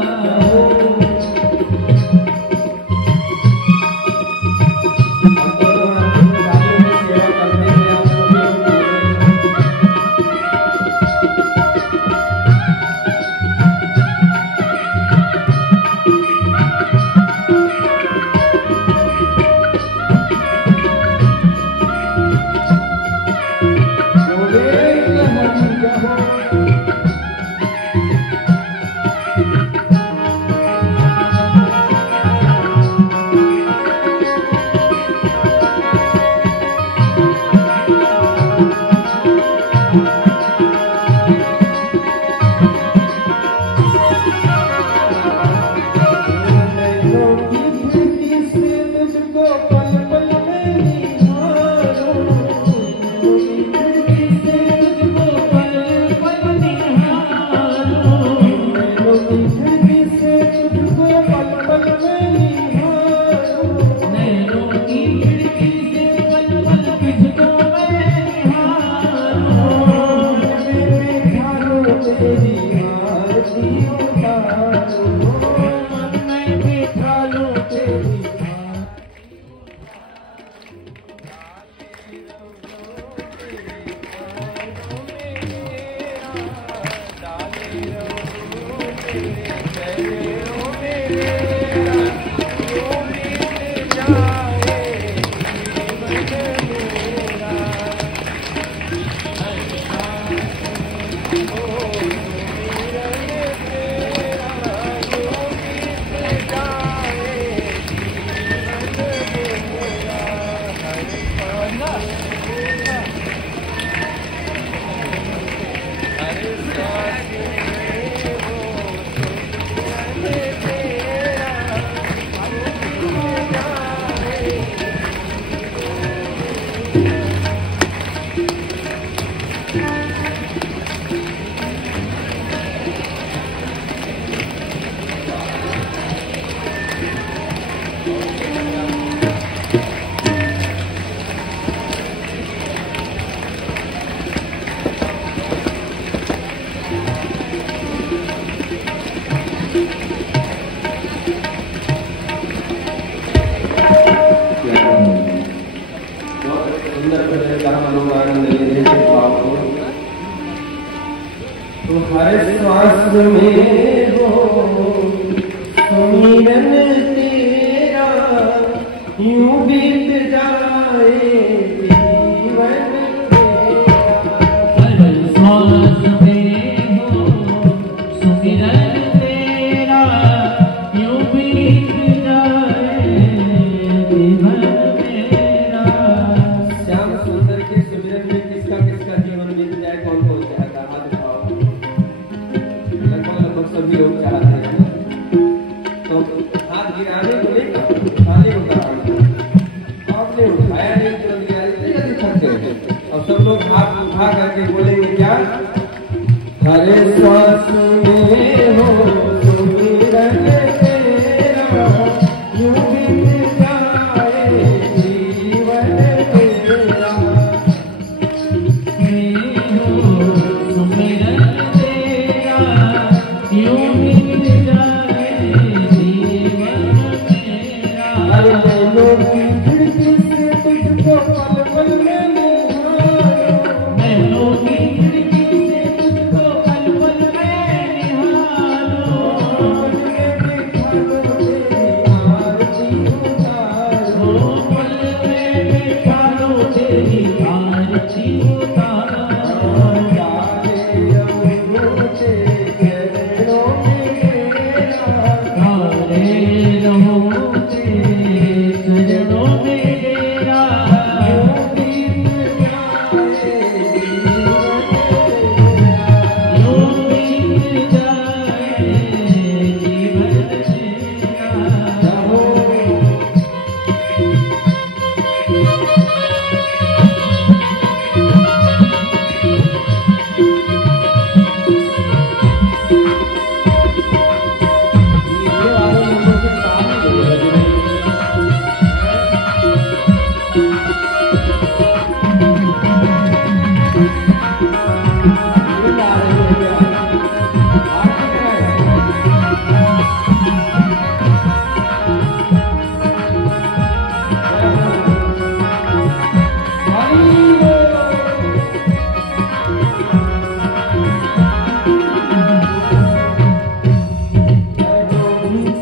तो हर श्वास में हो सुमिरन तेरा, यूं बीत जाए जीवन तेरा। हर श्वास में हो सुमिरन तेरा, यूं बीत जाए जीवन मेरा। श्याम सुंदर के सुमिरन में किसका किसका जीवन बीत जाए, कौन कौन चाहता है? हाथ उठाओ। लगभग सभी लोग चाहते हैं, तो हाथ गिराने को नहीं, उठाने को कहा। आपने उठाया नहीं, तुरंत गिरा दिया, जल्दी थक गए। और सब लोग हाथ उठा करके बोलेंगे क्या? हर श्वास में हो सुमिरन तेरा, यूं बीत जाए जीवन तेरा। सुमिरन तेरा, यूं बीत जाए जीवन मेरा। हर नैनों की खिड़की से तुझको पल पल में निहारूं। नैनों की खिड़की से तुझको पल पल में निहारूं। पल में बिठा लो तेरी आरती उतारूं। ओ पल में बिठा लो तेरी आरती उतारूं। डाले रंगों से चरणों में तेरा, धारे रहो तेरे चरणों में तेरा। यूं बीत जाए जीवन तेरा। यूं बीत जाए जीवन तेरा।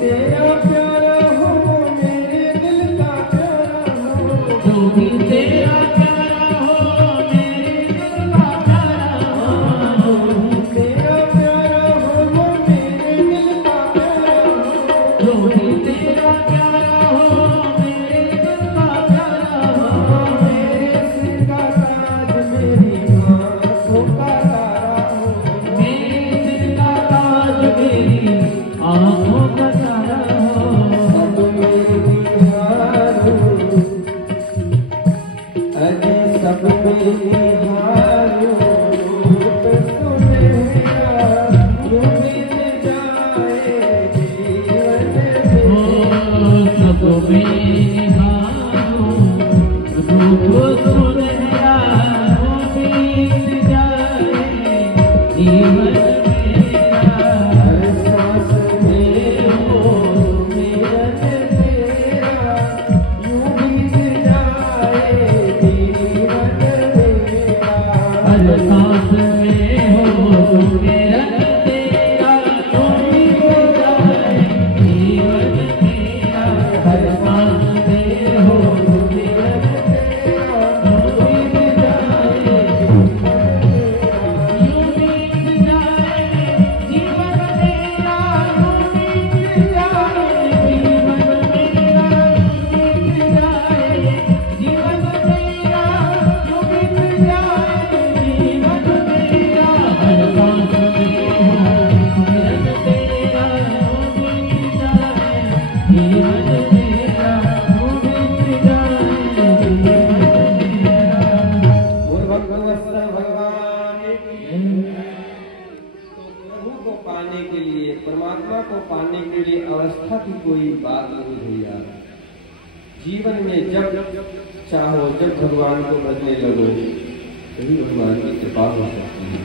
तेरा प्यारा हो मेरे दिल का प्यारा हो। जो भी तेरा प्यारा हो मेरे दिल का प्यारा हो। तेरा प्यारा हो मेरे दिल का प्यारा हो। जो भी तेरा प्यारा हो मेरे दिल का प्यारा हो। मेरे सिर का ताज मेरी आँखों का तारा हो। मेरे दिल का ताज मेरी आँखों का तारा हो। सब में निहारूं, अजी सब में निहारूं, रूप सुनहरा, यूं बीत जाए जीवन ओ सब में निहारूं, रूप सुनहरा, वो बीत जाए जीवन मेरा। हर सांस में हो सुमिरन तेरा, यूं बीत जाए जीवन मेरा। हर सांस में हो सुमिरन तेरा, यूं बीत जाए जीवन मेरा। हर सांस में हो सुमिरन तेरा, यूं बीत जाए यूं बीत जाए जीवन मेरा। यूं बीत जाए जीवन मेरा। यूं बीत जाए जीवन मेरा। यूं बीत जाए जीवन मेरा। हर सांस में हो सुमिरन तेरा, यूं बीत जाए जीवन मेरा। यूं बीत जाए जीवन मेरा। बोल भगवत्सल भगवान की। तो प्रभु को पाने के लिए, परमात्मा को पाने के लिए अवस्था की कोई बात नहीं भैया। जीवन में जब चाहो जब भगवान को भजने लगो, तभी भगवान की कृपा हो सकती है।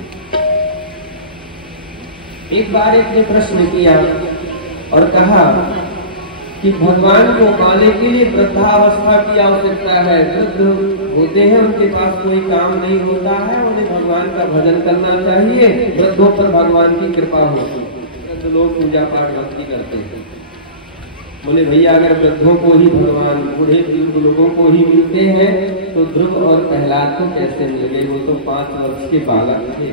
एक बार एक ने प्रश्न किया और कहा कि भगवान को पाने के लिए वृद्धावस्था की आवश्यकता है। वृद्ध होते हैं, उनके पास कोई काम नहीं होता है, उन्हें भगवान का भजन करना चाहिए, वृद्धों पर भगवान की कृपा होती है। तो लोग पूजा पाठ भक्ति करते हैं। बोले भैया अगर वृद्धों को ही भगवान बूढ़े लोगों को ही मिलते हैं तो ध्रुव और प्रहलाद को कैसे मिल गए? वो तो 5 वर्ष के बालक थे।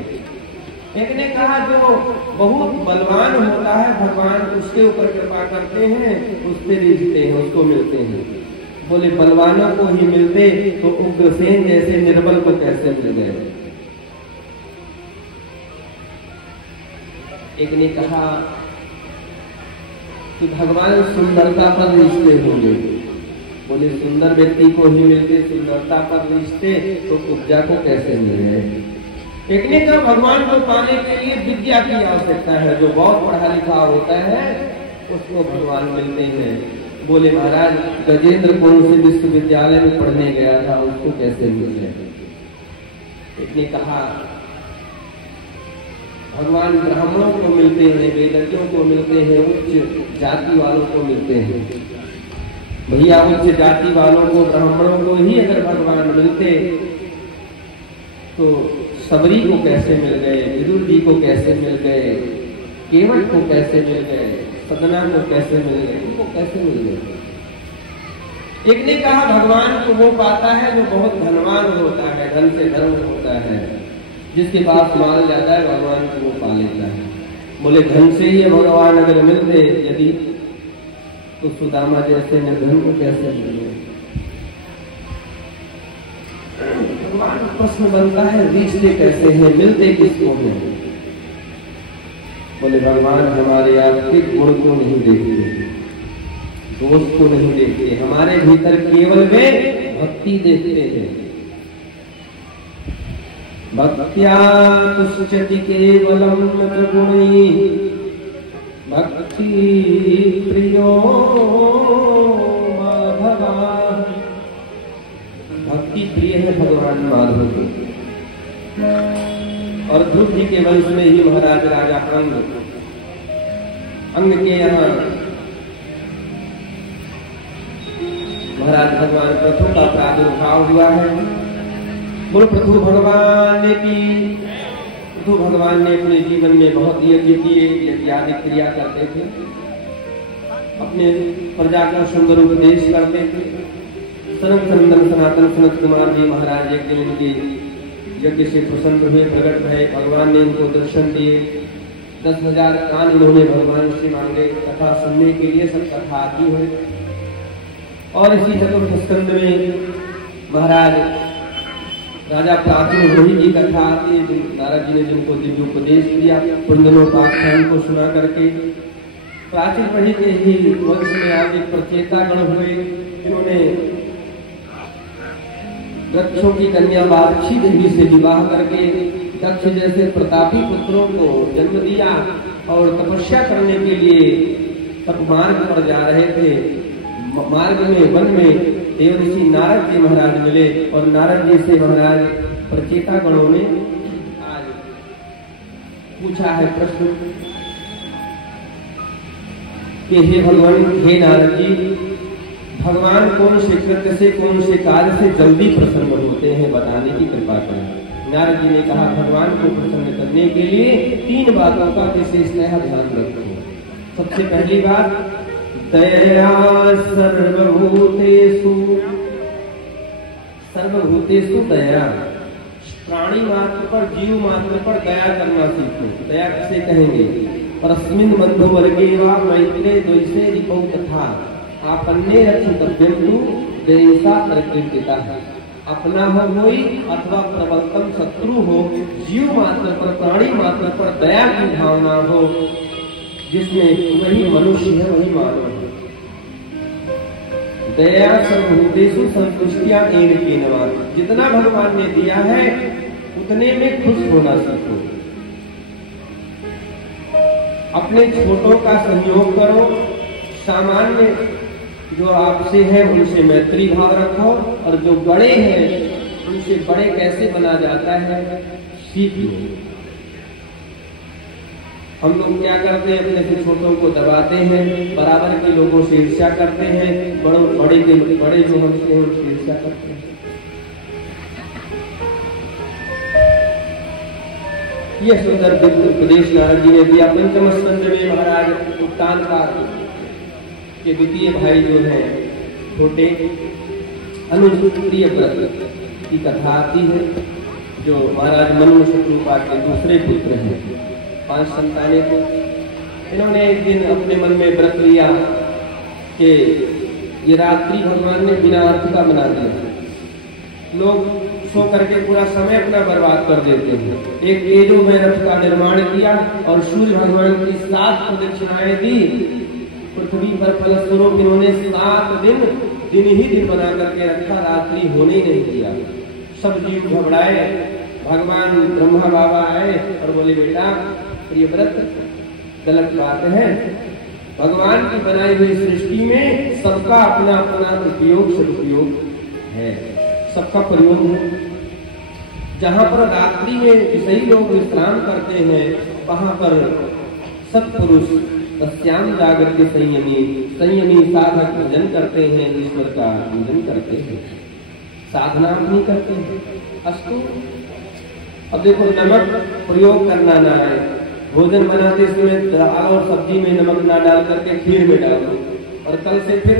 एक ने कहा जो बहुत बलवान होता है भगवान उसके ऊपर कृपा करते हैं, उससे रिझते हैं, उसको मिलते हैं। बोले बलवानों को ही मिलते तो उग्रसेन जैसे निर्बल को कैसे मिल गए? एक ने कहा कि भगवान सुंदरता पर रिश्ते होंगे। बोले सुंदर व्यक्ति को ही मिलते, सुंदरता पर रिश्ते तो उपजा को कैसे मिल गए? एक ने कहा भगवान को पाने के लिए विद्या की आवश्यकता है, जो बहुत पढ़ा लिखा होता है उसको भगवान मिलते हैं। बोले महाराज गजेंद्र कौन से विश्वविद्यालय में पढ़ने गया था, उसको कैसे मिल गए? एक ने कहा भगवान ब्राह्मणों को मिलते हैं, वेदज्ञों को मिलते हैं, उच्च जाति वालों को मिलते हैं। भैया उच्च जाति वालों को ब्राह्मणों को ही अगर भगवान मिलते तो सबरी को कैसे मिल गए, विदुर जी को कैसे मिल गए, केवट को कैसे मिल गए, सदना को कैसे मिल गए, उनको कैसे मिल गए? एक ने कहा भगवान को वो पाता है जो बहुत धनवान होता है, धन से धर्म होता है, जिसके पास माल ज्यादा है भगवान को वो पा लेता है। बोले धन से ही भगवान अगर मिलते यदि तो सुदामा जैसे निर्धन को कैसे मिले? भगवान प्रश्न बनता है रिश्ते कैसे हैं, मिलते किसको हैं? बोले भगवान हमारे आपके गुण को नहीं देखते, दोष को नहीं देखते, हमारे भीतर केवल वे भक्ति देखते हैं। भक्त्या तुष्यति केवलम गुणी भक्ति प्रियो माधवा। भक्ति प्रिय है भगवान माधव को। और ध्रुव जी के वंश में ही महाराज राजा अंग के यहाँ महाराज भगवान प्रथु का प्रादुर्भाव हुआ है। बोलो प्रथु भगवान ने अपने जीवन में बहुत यज्ञ किए, यज्ञादि क्रिया करते थे, अपने प्रजा का सुंदर उपदेश करते थे। सनातन सनत कुमार जी महाराज एक दिन उनके यज्ञ से प्रसन्न हुए, प्रकट भय, भगवान ने उनको दर्शन दिए। 10,000 कान उन्होंने भगवान से मांगे कथा सुनने के लिए, सब कथा आती हुई। और इसी चतुर्थ स्कंद में महाराज राजा प्राचीन वही जी कथा आती है, नारद जी ने जिनको दिव्य उपदेश दिया पुण्योपाख्यान को सुना करके। प्राचीन पढ़ी के ही वंश में आज एक प्रचेता गण हुए, जिन्होंने दक्षों की कन्या बारछी देवी से विवाह करके दक्ष जैसे प्रतापी पुत्रों को जन्म दिया और तपस्या करने के लिए सब मार्ग पर जा रहे थे। मार्ग में वन में देव ऋषि नारद जी महाराज मिले और नारद जी से महाराज प्रचेता गणों ने आज पूछा है प्रश्न कि हे भगवान, हे नारद जी, भगवान कौन से कृत्य से, कौन से कार्य से जल्दी प्रसन्न होते हैं, बताने की कृपा करें। नारद जी ने कहा भगवान को प्रसन्न करने के लिए 3 बातों का विशेषतः ध्यान रखो। सबसे पहली बात दया सर्वभूतेषु, सर्वभूतेषु दया, प्राणी मात्र पर, जीव मात्र पर दया करना सीखो। दया किसे कहेंगे? परस्मिन् बंधु वर्गे वा मैत्रे द्वैषे रिपौ तथा आपन्ने रक्षितव्यं तु देशा प्रकृतिता। अपना हो कोई अथवा प्रबलतम शत्रु हो, जीव मात्र पर, प्राणी मात्र पर दया की भावना हो, जिसमें वही मनुष्य है, वही मानव है। दया सर्वभूतेषु संतुष्टिया एन केनवा। जितना भगवान ने दिया है उतने में खुश होना सीखो। अपने छोटों का सहयोग करो, सामान्य जो आपसे है उनसे मैत्री भाव रखो, और जो बड़े हैं उनसे बड़े कैसे बना जाता है सीख लो। हम लोग क्या करते हैं, अपने से छोटों को दबाते हैं, बराबर के लोगों से ईर्ष्या करते हैं, बड़े जो होते हैं उनसे ईर्ष्या करते हैं। ये सुंदर उपदेश नारद जी ने दिया। पंचम स्कंद में महाराज उत्तानपाद के द्वितीय भाई जो है छोटे अनुप्रिय व्रत की कथा आती है, जो महाराज मनु शत्रुपा के दूसरे पुत्र हैं। 5 संतानें को इन्होंने एक दिन अपने मन में व्रत लिया कि ये रात्रि भगवान ने बिना अर्थ का बना दिया। लोग सो करके पूरा समय अपना बर्बाद कर देते हैं। एक तेजो में रथ का निर्माण किया और सूर्य भगवान की 7 प्रदक्षिणाएं दी। पृथ्वी पर फलस्वरूप इन्होंने 7 दिन ही दिन बना करके रखा, रात्रि होने ही नहीं दिया। सब जीव घबराए। भगवान ब्रह्मा बाबा आए और बोले बेटा ये व्रत गलत बात है। भगवान की बनाई हुई सृष्टि में सबका अपना अपना उपयोग सदुपयोग है, सबका प्रयोग है। जहाँ पर रात्रि में विषयी लोग विश्राम करते हैं वहां पर सत्पुरुष तस्याम जागृति संयमी साधक भजन करते हैं, ईश्वर का पूजन करते हैं, साधना नहीं करते हैं। अस्तु अब देखो, नमक प्रयोग करना ना है। भोजन बनाते समय दाल और सब्जी में नमक ना डाल करके खीर में डाल दो और कल से फिर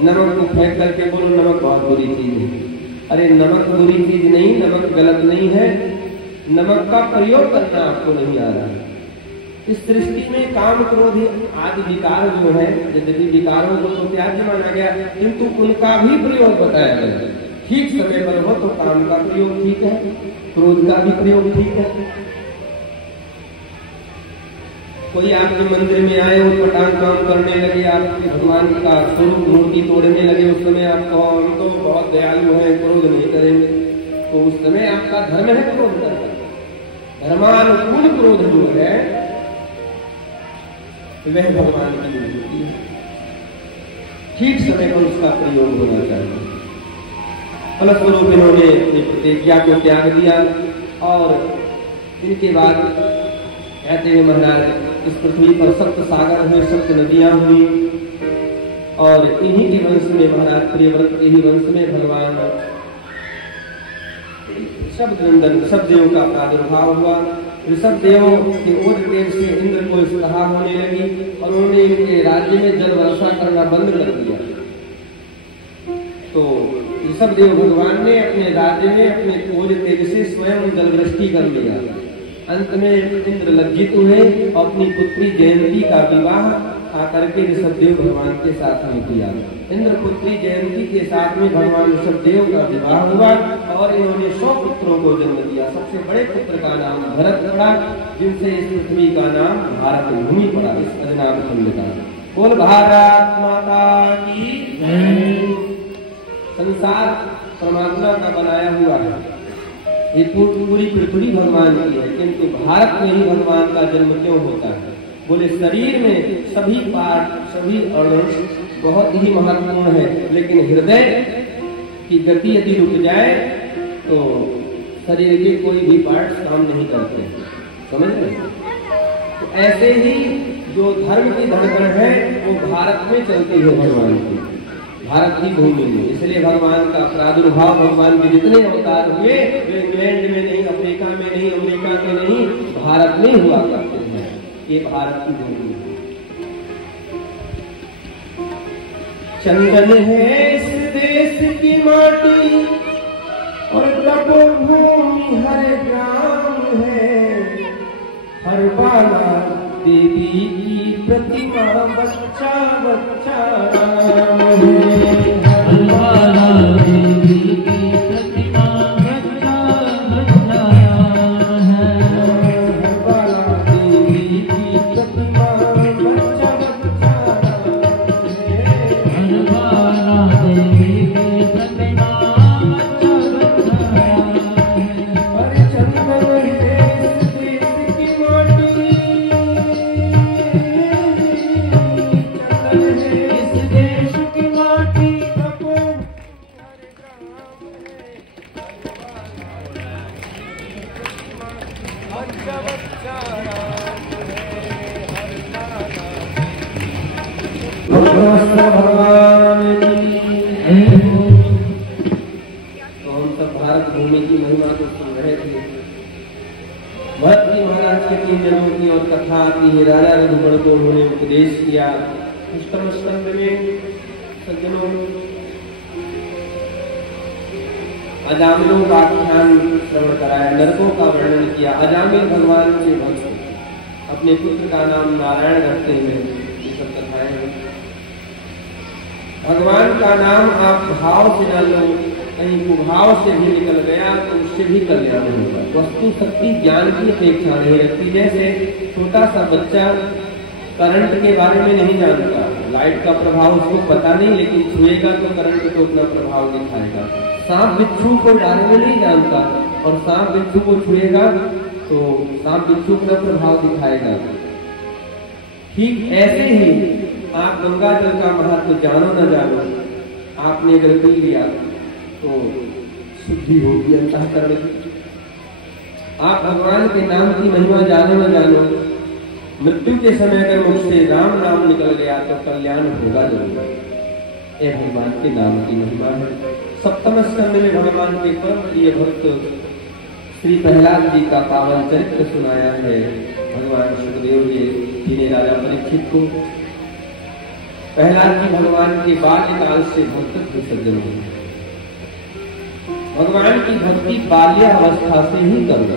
नमक को फेंक करके बोलो नमक बहुत बुरी चीज है। अरे नमक बुरी चीज नहीं, नमक गलत नहीं है, नमक का प्रयोग करना आपको नहीं आ रहा है। इस सृष्टि में काम क्रोध आदि विकार जो है, यदि विकारों को तो त्याज्य माना गया, किंतु उनका भी प्रयोग बताया गया। ठीक समय पर हो तो काम का प्रयोग ठीक है, क्रोध का भी प्रयोग ठीक है। कोई आपके मंदिर में आए हो, पटांग काम करने लगे, आपके भगवान का स्वरूप मूर्ति तोड़ने लगे, उस समय आप कहो हम तो बहुत दयालु हैं, क्रोध नहीं करेंगे, तो उस समय आपका धर्म है क्रोध करना। धर्मानुकूल क्रोध जो है वह भगवान की मूर्ति है। ठीक समय पर उसका प्रयोग होना चाहिए। फलस्वरूप इन्होंने प्रतिज्ञा को त्याग दिया और इनके बाद कहते हैं महाराज इस पृथ्वी पर सप्त सागर हुए, सप्त नदियां हुई और इन्हीं के वंश में महाराज प्रियव्रत के ही वंश में भगवान ऋषभ देव का प्रादुर्भाव हुआ। ऋषभ देव के ओज तेज से इंद्र को इस्तहा होने लगी और उन्होंने इनके राज्य में जल वर्षा करना बंद कर दिया। तो ऋषभ देव भगवान ने अपने राज्य में अपने ओज तेज से स्वयं जलवृष्टि कर लिया। अंत में इंद्र लज्जित हुए, अपनी पुत्री जयंती का विवाह आकर के ऋषभ देव भगवान के साथ में किया। इंद्र पुत्री जयंती के साथ में भगवान ऋषभ देव का विवाह हुआ और इन्होंने 100 पुत्रों को जन्म दिया। सबसे बड़े पुत्र का नाम भरत पड़ा, जिनसे इस पृथ्वी का नाम भारत भूमि पड़ा, इस अजनाभ खंड का। बोल भारत माता की जय। संसार परमात्मा का बनाया हुआ है, ये पूरी पृथ्वी भगवान की है, किंतु भारत में ही भगवान का जन्म क्यों होता है? बोले शरीर में सभी पार्ट, सभी अंश बहुत ही महत्वपूर्ण है, लेकिन हृदय की गति यदि रुक जाए तो शरीर के कोई भी पार्ट काम नहीं करते, समझ रहे? तो ऐसे ही जो धर्म की धड़कन है वो भारत में चलती है, भगवान की, भारत की भूमि में। इसलिए भगवान का प्रादुर्भाव, भगवान के जितने अवतार हुए वे इंग्लैंड में नहीं, अफ्रीका में नहीं, अमेरिका में नहीं, भारत में हुआ करते हैं। ये भारत की भूमि है। चंदन है इस देश की माटी और तपोभूमि हर ग्राम है, हर बाला देवी की प्रतिमा बच्चा बच्चा राम है, हर बाला देवी की प्रतिमा बच्चा बच्चा राम है, हर बाला देवी की प्रतिमा बच्चा बच्चा राम है, हर बाला देवी की प्रतिमा बच्चा बच्चा राम है। हर चंदन है इस देश की माटी, इस देश की माटी किन्नरों की और कथा आती है। राजा रघुगण को उन्होंने उपदेश किया। अष्टम स्कंद में सज्जनों अजामिलों का आख्यान श्रवण कराया, नरकों का वर्णन किया। अजामिल भगवान के भक्त, अपने पुत्र का नाम नारायण रखते हैं, ये सब कथाएं हैं। भगवान का नाम आप भाव से न लो, कहीं कुभाव से भी निकल गया तो उससे भी कल्याण होगा। वस्तु शक्ति ज्ञान की अपेक्षा नहीं रखती। जैसे छोटा सा बच्चा करंट के बारे में नहीं जानता, लाइट का प्रभाव उसको पता नहीं, लेकिन छुएगा तो करंट को अपना प्रभाव दिखाएगा। सांप बिच्छू को बारे में नहीं जानता और सांप बिच्छू को छुएगा तो सांप बिच्छू अपना प्रभाव दिखाएगा। ठीक ऐसे ही आप गंगा जल का महत्व जानो न जानो, आपने अगर पी लिया तो शुद्धि होगी अंतःकरण की। आप भगवान के नाम की महिमा जानो न जानो, मृत्यु के समय अगर मुझसे राम नाम निकल गया तो कल्याण होगा जरूर। ये भगवान के नाम की महिमा है। सप्तम स्कंद में भगवान के परम प्रिय भक्त श्री प्रहलाद जी का पावन चरित्र सुनाया है। भगवान सुखदेव जी ने राजा परीक्षित को, प्रहलाद जी भगवान के बाल्यकाल से भक्त थे सज्जन। भगवान की भक्ति बाल्यावस्था से ही करो।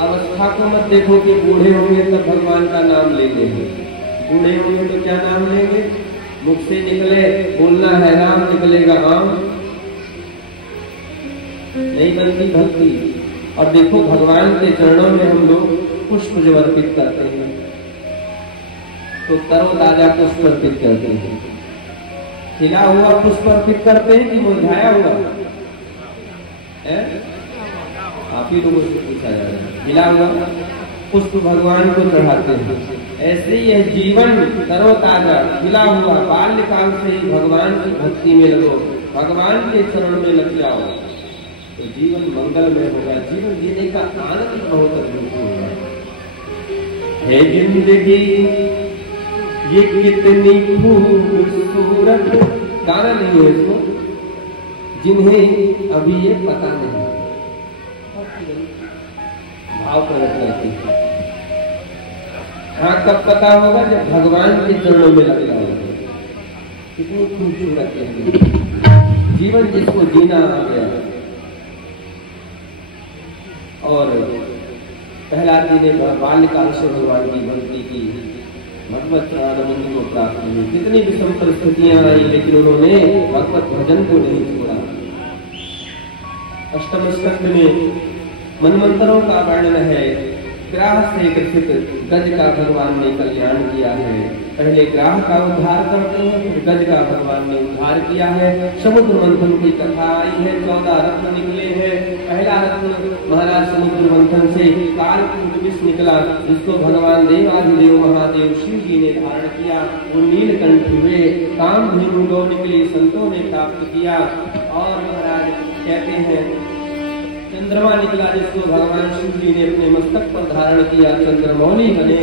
अवस्था को मत देखो कि बूढ़े होंगे तब भगवान का नाम लेंगे। बूढ़े होंगे तो क्या नाम लेंगे? मुख से निकले बोलना है राम, निकलेगा आम, नहीं बनती भक्ति। और देखो भगवान के चरणों में हम लोग पुष्प जब अर्पित करते हैं तो तरोताजा पुष्प अर्पित करते हैं। खिला हुआ पुष्प अर्पित करते हैं कि मुरझाया हुआ? आप ही लोगों से पूछा जा रहा है। खिला हुआ पुष्प भगवान को चढ़ाते हैं। ऐसे ही यह जीवन तरोताजा खिला हुआ, बाल्यकाल से ही भगवान की भक्ति में लगो, भगवान के चरण में लग जाओ तो जीवन मंगलमय होगा। जीवन जीने का आनंद बहुत अद्भुत होगा। है जिंदगी ये कितनी खूबसूरत, गाना नहीं है इसको, जिन्हें अभी ये पता नहीं, भाव प्रकट करती है। हाँ, कब पता होगा? जब भगवान के चरणों में लग जाओगे। कितनी खूबसूरत है जीवन, जिसको जीना आ गया। और प्रहलाद जी ने बाल्यकाल से भगवान की भक्ति की, भगवत आनंद को प्राप्त हुई। कितनी विषम परिस्थितियां आई लेकिन उन्होंने भगवत भजन को नहीं छोड़ा। अष्टम स्कंद में मनमंत्रों का वर्णन है। ग्राह से ग्रसित गज का भगवान ने कल्याण किया है। पहले ग्राह का उद्धार करते हैं, फिर गज का भगवान ने उद्धार किया है। समुद्र मंथन की कथा आई है। 14 रत्न निकले हैं। पहला रत्न महाराज समुद्र मंथन से कालकूट विष निकला, जिसको भगवान देवाधिदेव महादेव शिव जी ने धारण किया। वो नीलकंठ हुए। काम धेनु गौ निकली, संतों ने प्राप्त किया। और महाराज कहते हैं चंद्रमा निकला, जिसको भगवान शिव जी ने अपने मस्तक पर धारण किया, चंद्रमौली बने।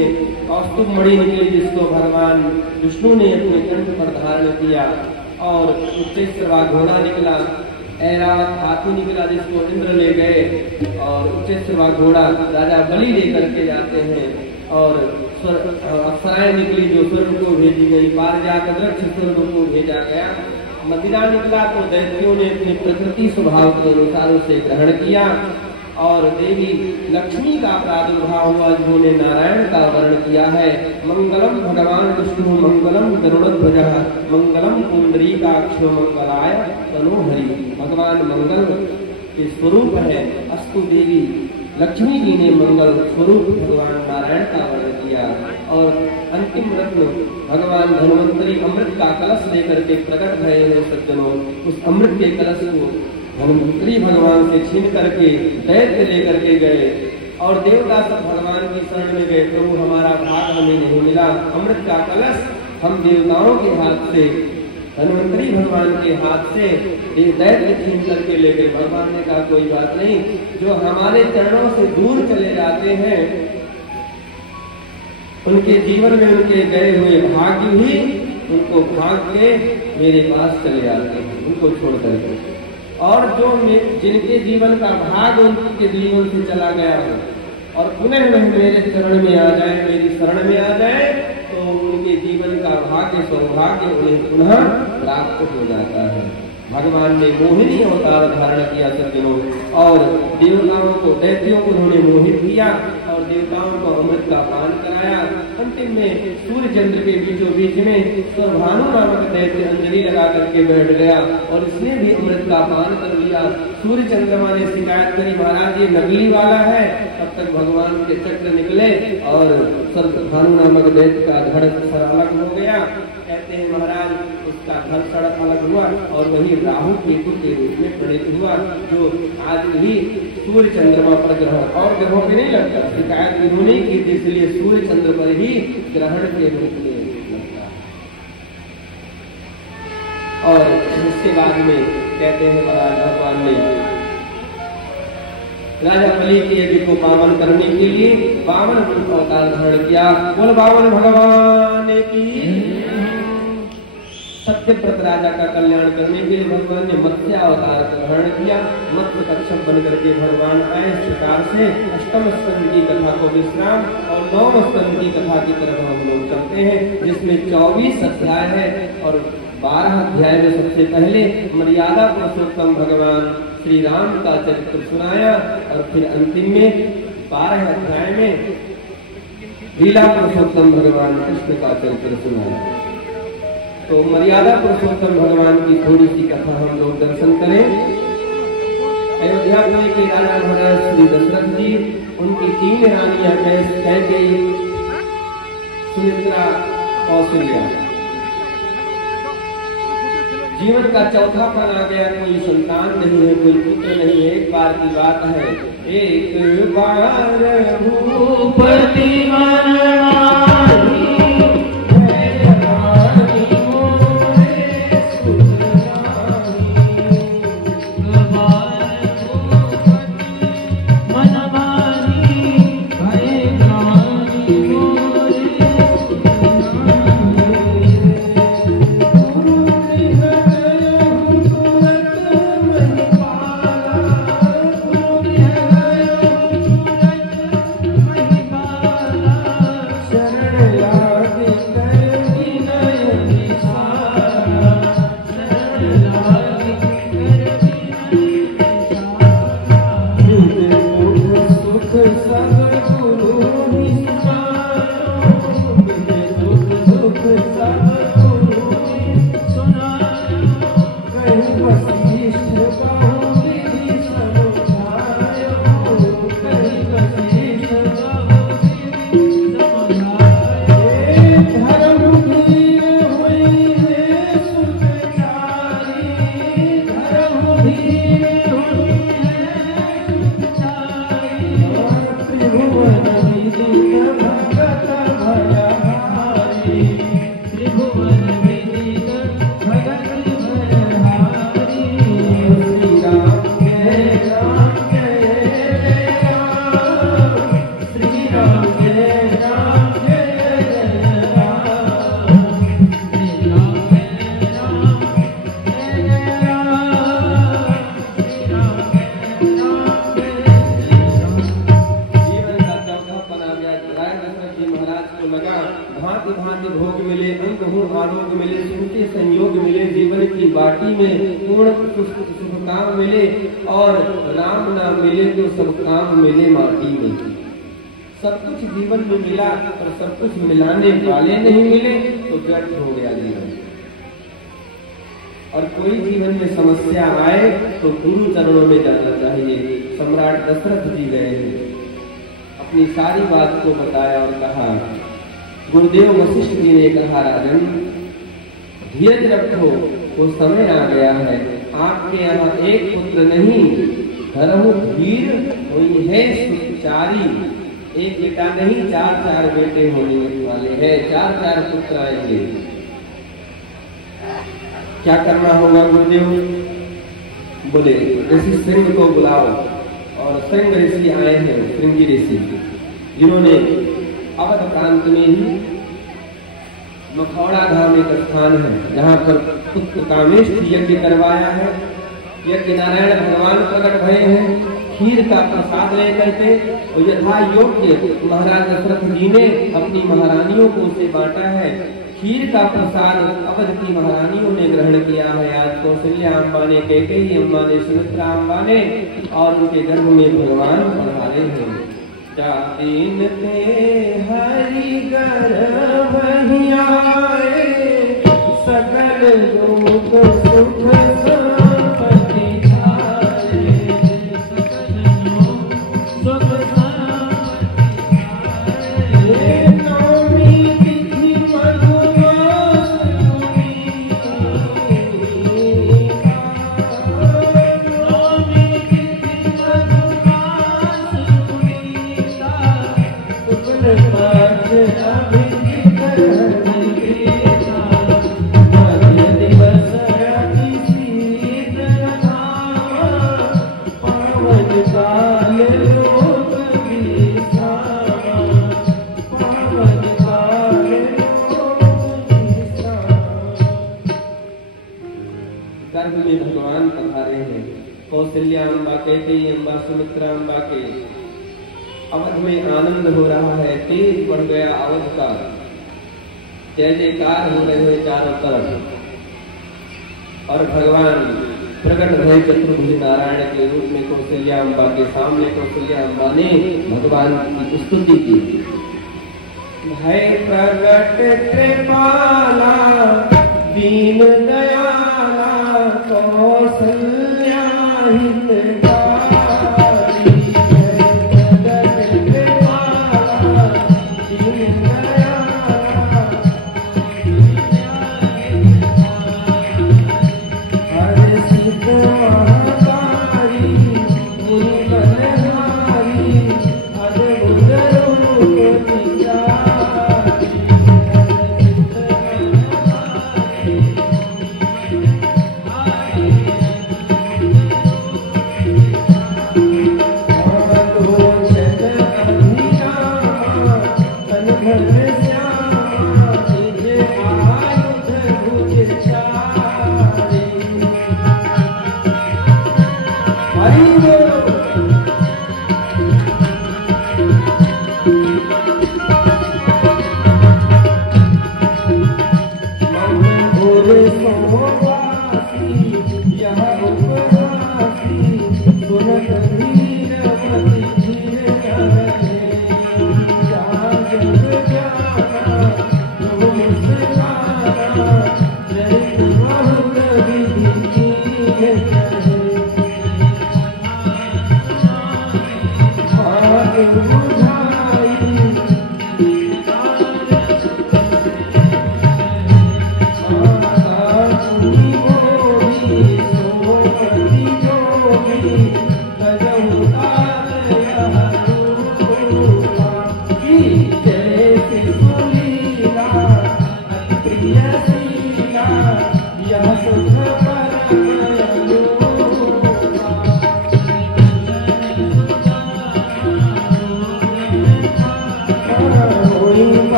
कौस्तुभ मणि निकली, जिसको भगवान विष्णु ने अपने कंठ पर धारण किया। और उच्चैश्रवा घोड़ा निकला। ऐरावत हाथी निकला, जिसको इंद्र ले गए। और उच्चैश्रवा घोड़ा राजा बलि लेकर के जाते हैं। और अप्सराएं निकली, जो स्वर्ग को भेजी गई। पारिजात वृक्ष स्वर्ग को भेजा गया। मदिरा निकला तो दैत्यों ने अपने प्रकृति स्वभाव के अनुसार उसे ग्रहण किया। और देवी लक्ष्मी का प्रादुर्भाव हुआ, जिन्होंने नारायण का वर्ण किया है। मंगलम भगवान विष्णु मंगलम गरुड़ध्वज मंगलम पुंडरीकाक्षो मंगलाय तनोहरि। भगवान मंगल के स्वरूप है। अस्तु देवी लक्ष्मी जी ने मंगल स्वरूप भगवान नारायण का वर्ण किया। और अंतिम रत्न भगवान धन्वंतरी अमृत का कलश लेकर के प्रकट भये हैं सज्जनों। उस अमृत के कलश को धन्वंतरी भगवान से छीन करके दैत्य लेकर के गए। और देवता सब भगवान की शरण में गए, प्रभु हमारा भाग हमें नहीं मिला। अमृत का कलश हम देवताओं के हाथ से, धन्वंतरी भगवान के हाथ से दैत्य छीन करके ले गए। भगवान ने कहा कोई बात नहीं, जो हमारे चरणों से दूर चले जाते हैं उनके जीवन में उनके गए हुए भाग्य ही उनको भाग के मेरे पास चले आते हैं, उनको छोड़ करके। और जो जिनके जीवन का भाग उनके जीवन से चला गया हो, और पुनः वह मेरे चरण में आ जाए, मेरी शरण में आ जाए, तो उनके जीवन का भाग्य सौभाग्य उन्हें पुनः प्राप्त हो जाता है। भगवान ने मोहिनी अवतार धारण किया सज्जनों, और देवताओं को, दैत्यों को उन्होंने मोहित किया और देवताओं को अमृत का पान कराया। अंतिम में सूर्य चंद्र के बीचों बीच में स्वभानु नामक दैत्य अंजलि लगा करके बैठ गया और इसने भी अमृत का पान कर लिया। सूर्य चंद्रमा ने शिकायत करी, महाराज ये नकली वाला है। तब तक भगवान के चक्र निकले और स्वभानु नामक दैत्य का धड़ सर अलग हो गया। कहते हैं महाराज उसका घर सड़क अलग हुआ और वही राहु केतु के रूप में प्रणीत हुआ, जो आज भी सूर्य चंद्रमा पर ग्रहण और ग्रहों पे नहीं लगता। शिकायत इन्होंने की, इसलिए सूर्य चंद्र पर ही ग्रहण के रूप में लगता। और इसके बाद में कहते हैं महाराज भगवान ने राजा बलि के यज्ञ को पावन करने के लिए 52 अवतार धारण किया। बोल 52 भगवान की। सत्यव्रत राजा का कल्याण करने के लिए भगवान ने मत्स्य अवतार ग्रहण किया। मत्स्य कच्छप बन करके भगवान आए। इस प्रकार से अष्टम स्कंद की कथा को विश्राम और 9वें स्कंद की कथा की तरफ हम लोग चलते हैं, जिसमें 24 अध्याय है। और 12 अध्याय में सबसे पहले मर्यादा पुरुषोत्तम भगवान श्री राम का चरित्र सुनाया और फिर अंतिम में 12 अध्याय में लीला पुरुषोत्तम भगवान कृष्ण का चरित्र सुनाया। तो मर्यादा पुरुषोत्तम भगवान की थोड़ी सी कथा हम लोग दर्शन करें। अयोध्या में के राजा महाराज श्री दशरथ जी, उनकी 3 रानियां कैकेयी, सुमित्रा, कौशल्या। जीवन का चौथापन आ गया, कोई संतान नहीं है, कोई पुत्र नहीं है। एक बार की बात है, एक बार भूपति मिलाने वाले नहीं मिले तो व्यर्थ हो गया जीवन। और कोई जीवन में समस्या आए तो गुरु चरणों में जाना चाहिए। सम्राट दशरथ जी गए, अपनी सारी बात को बताया और कहा। गुरुदेव वशिष्ठ जी ने कहा, राजन धीरज रखो, वो समय आ गया है। आपके यहाँ एक पुत्र नहीं, धरहु धीर हुई है सुचारी। एक बेटा नहीं, 4 बेटे होने वाले हैं, 4 पुत्र आएंगे। क्या करना होगा गुरुदेव? बोले ऋषि श्रृंग को बुलाओ। और श्रृंग ऋषि आए हैं, श्रृंगी ऋषि, जिन्होंने अवध प्रांत में ही मखौड़ा धाम एक स्थान है, जहाँ पर पुत्र कामेष्टि यज्ञ करवाया है। यज्ञ नारायण भगवान प्रकट भये हैं, खीर का प्रसाद लेकर के और यथा योग्य महाराज दशरथ जी ने अपनी महारानियों को उसे बांटा है। खीर का प्रसाद अवध की महारानियों ने ग्रहण किया है। आज कौशल्या अम्बा ने, कैकेयी अम्बा ने, सुमित्रा अम्बा ने, और उनके गर्भ में भगवान पधारे हैं। जातिन ते हरि गर्भ ही आए, सकल लोक सुख संपत्ति छाए, सकल लोक सुख संपत्ति छाए। नवमी तिथि मधुमास गुनीता, नवमी तिथि मधुमास गुनीता, शुक्ल पक्ष अभिजित हरिप्रीता, मध्य दिवस अति शीतल धामा, पावन काल लोक विश्रामा, पावन काल लोक विश्रामा। गर्भ में भगवान पधारे हैं। कौशल्या अम्बा, कैकेयी अम्बा, सुमित्रा अम्बा के अवध में आनंद हो रहा है। तेज बढ़ गया अवध का, जय जयकार हो रहे हैं चारों तरफ। और भगवान प्रकट रहे चतुर्भुज नारायण के रूप में कौशल्या अम्बा के सामने। कौशल्या अम्बा ने भगवान की स्तुति की। है प्रगट कृपाला दीन दयाला, कौशल्या हितकारी। है प्रगट कृपाला दीन दयाला, हर सिद्ध महाकारी, मुनि बलहारी, अद्भुत रूप विचारी।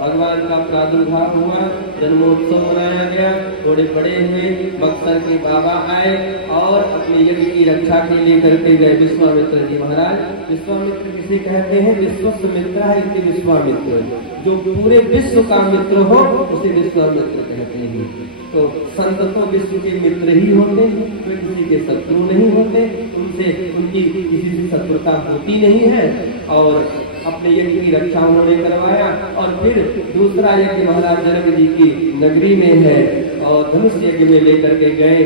भगवान का प्रादुर्भाव हुआ, जन्मोत्सव मनाया गया, थोड़े बड़े हुए, बक्सर के बाबा आए और अपने यज्ञ की रक्षा के लिए करके गए विश्वामित्र जी महाराज। विश्वामित्र किसे कहते हैं? विश्वस्त मित्र है इसे विश्वामित्र, जो पूरे विश्व का मित्र हो उसे विश्वामित्र कहते हैं। तो संत तो विश्व के मित्र ही होते हैं, वे किसी के शत्रु नहीं होते, उनसे उनकी किसी से शत्रुता होती नहीं है। और अपने यज्ञ की रक्षा उन्होंने करवाया और फिर दूसरा यज्ञ महाराज जनक जी की नगरी में है और धनुष यज्ञ में लेकर के गए।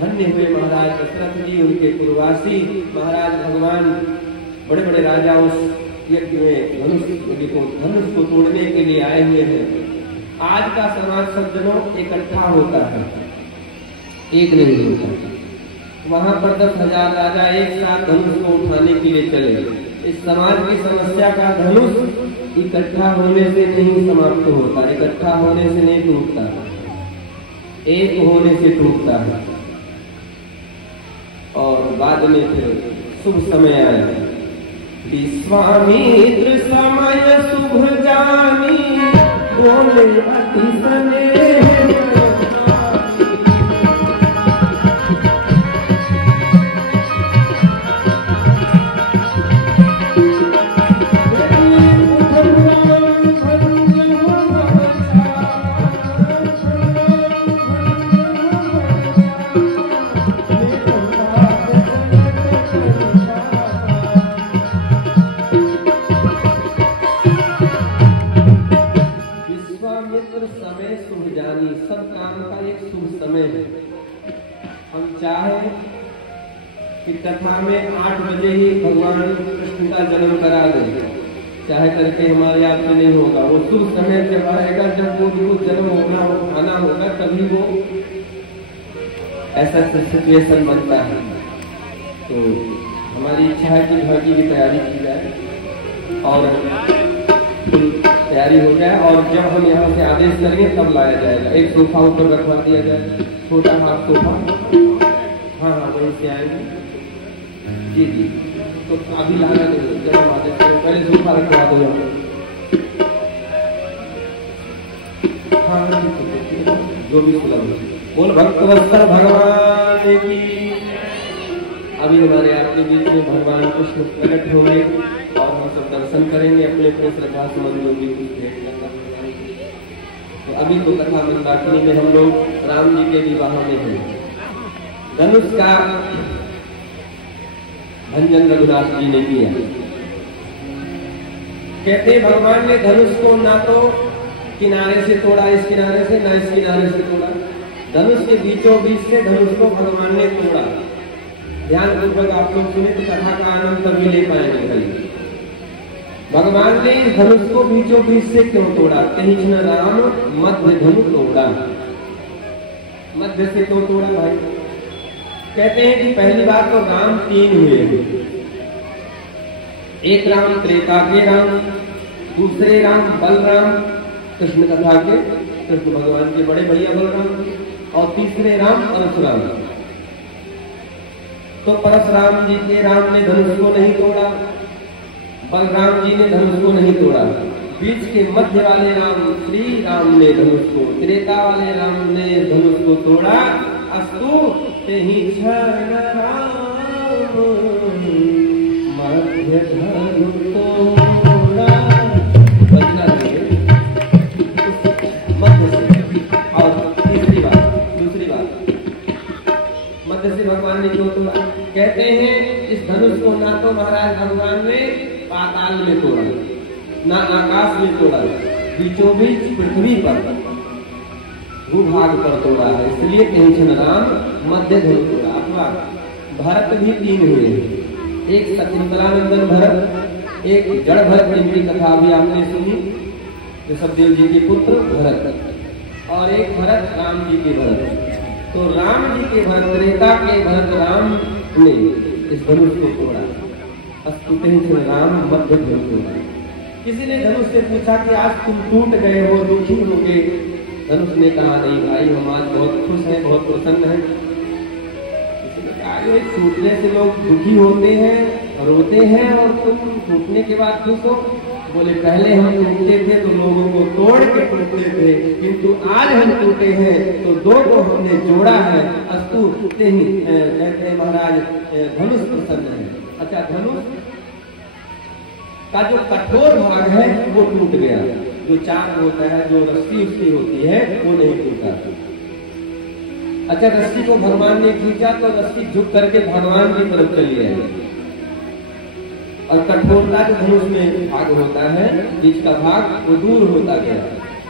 धन्य हुए महाराज दशरथ जी, उनके पूर्ववासी महाराज भगवान। बड़े बड़े राजा उस यज्ञ में धनुष को तोड़ने के लिए आए हुए हैं। आज का समाज सज्जनों इकट्ठा होता है, एक नहीं होता। वहां पर 10,000 राजा एक साथ धनुष को उठाने के लिए चले। इस समाज की समस्या का धनुष इकट्ठा होने से नहीं समाप्त होता, इकट्ठा होने से नहीं टूटता, एक होने से टूटता है। और बाद में फिर शुभ समय आया। विश्वामित्र समय शुभ जानी, बोले अति स्नेह। समय शुभ जानी, सब काम का एक शुभ समय है। हम चाहे कि कथा में 8 बजे ही भगवान कृष्ण का जन्म करा दे, चाहे करके हमारे आप से नहीं होगा। वो शुभ समय जब आएगा, जब वो जन्म होगा, वो खाना होगा, तभी वो ऐसा सिचुएशन बनता है। तो हमारी इच्छा है कि भागी की तैयारी की जाए और तैयारी हो जाए, और जब हम यहाँ से आदेश करेंगे तब लाया जाएगा। एक सोफा ऊपर रखवा दिया जाए, छोटा हाथ सोफा। हाँ हाँ, वहीं से आएंगे। जी जी, तो अभी लाना नहीं, जब हम आदेश करें पहले सोफा रखवा दो यहाँ। हाँ, जो भी सुलभ हो। बोल भक्तवत्सल भगवान की। अभी हमारे आपके बीच में भगवान कृष्ण प्रकट होंगे और हम सब दर्शन करेंगे, अपने अपने श्रद्धा संबंध जो भी कुछ भेंट करना। तो अभी तो कथा मंदाकिनी में हम लोग राम जी के विवाह में हैं। धनुष का भंजन रघुनाथ जी ने किया। कहते भगवान ने धनुष को ना तो किनारे से तोड़ा, इस किनारे से, ना इस किनारे से तोड़ा। धनुष के बीचों बीच से धनुष को भगवान ने तोड़ा। ध्यान पूर्वक आप लोग सुने तो कथा का आनंद तभी ले पाएंगे कहीं। भगवान ने इस धनुष को बीचों बीच से क्यों तोड़ा? कहीं न राम मध्य धनु तोड़ा। मध्य से क्यों तोड़ा भाई? कहते हैं कि पहली बात तो राम 3 हुए हैं। एक राम त्रेता के राम, दूसरे राम बलराम कृष्ण कथा के, कृष्ण भगवान के बड़े भैया बलराम, और तीसरे राम परशुराम। तो परशुराम जी के राम ने धनुष को नहीं तोड़ा, बलराम जी ने धनुष को नहीं तोड़ा। बीच के मध्य वाले राम श्री राम ने धनुष को, त्रेता वाले राम ने धनुष को तोड़ा। अस्तु तेहि क्षण राम मध्य धनु तोड़ा। बजना नहीं मध्य से। और तीसरी बात, दूसरी बात, मध्य से भगवान ने क्यों तोड़ा? कहते हैं इस धनुष को ना तो महाराज भगवान ने पाताल में तोड़ा, ना आकाश में तोड़ा, बीचों बीच पृथ्वी पर भूभाग पर तोड़ा है। इसलिए टेंशन राम मध्य धनु तोड़ा। अथवा भरत भी 3 हुए हैं। एक सचिंतलानंदन भरत, एक जड़ भरत, जिनकी कथा भी आपने सुनी, ऋषभदेव जी के पुत्र भरत, और एक भरत राम जी के भरत। तो राम जी के भरत, त्रेता के भरत राम ने इस धनुष को तोड़ा। राम मध्य धनु तोड़ा। किसी ने धनुष से पूछा कि आज तुम टूट गए हो, दुखी हो गए? धनुष ने कहा नहीं भाई, हम आज बहुत खुश हैं, बहुत प्रसन्न हैं। किसी ने कहा टूटने से लोग दुखी होते हैं, रोते हैं, और तुम टूटने के बाद खुश हो? बोले पहले हम टूटते थे तो लोगों को तोड़ के टूटते थे, किंतु आज हम टूटे हैं तो 2 को हमने जोड़ा है। अस्तु तेहि, कहते हैं महाराज धनुष प्रसन्न है। अच्छा, धनुष का जो कठोर भाग है वो टूट गया, जो चाक होता है, जो रस्सी उसकी होती है, वो नहीं टूटा। अच्छा, रस्सी को भगवान ने खींचा तो रस्सी झुक करके भगवान की तरफ चली आई, और कठोरता जो धनुष में भाग होता है, बीच का भाग, वो दूर होता गया।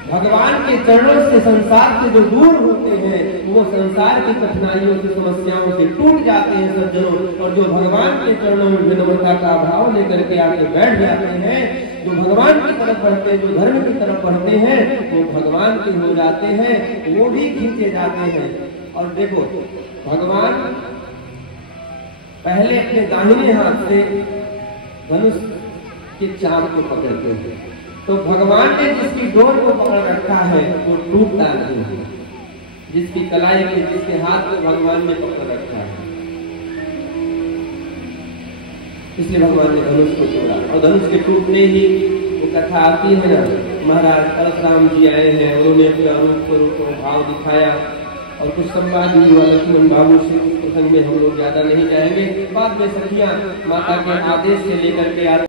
भगवान के चरणों से संसार से जो दूर होते हैं वो संसार की कठिनाइयों से समस्याओं से टूट जाते हैं सज्जनों, और जो भगवान के चरणों में विनम्रता का भाव लेकर के आके बैठ जाते हैं, जो भगवान की तरफ बढ़ते हैं, जो धर्म की तरफ बढ़ते हैं, वो भगवान के हो जाते हैं, वो भी खींचे जाते हैं। और देखो भगवान पहले अपने दाहिने हाथ से धनुष के चाप को पकड़ते हैं, तो भगवान ने जिसकी डोर को पकड़ रखा है वो टूटता नहीं है, जिसकी कलाई के जिसके हाथ को भगवान ने पकड़ रखा है, इसलिए भगवान ने धनुष को तोड़ा। और धनुष के टूटने ही वो कथा आती है ना, महाराज परशुराम जी आए हैं, उन्होंने अपना रूप को भाव दिखाया और कुछ संवाद भी हुआ लक्ष्मण बाबू से। प्रसंग में हम लोग ज्यादा नहीं जाएंगे, बाद में सखियां माता के आदेश से लेकर के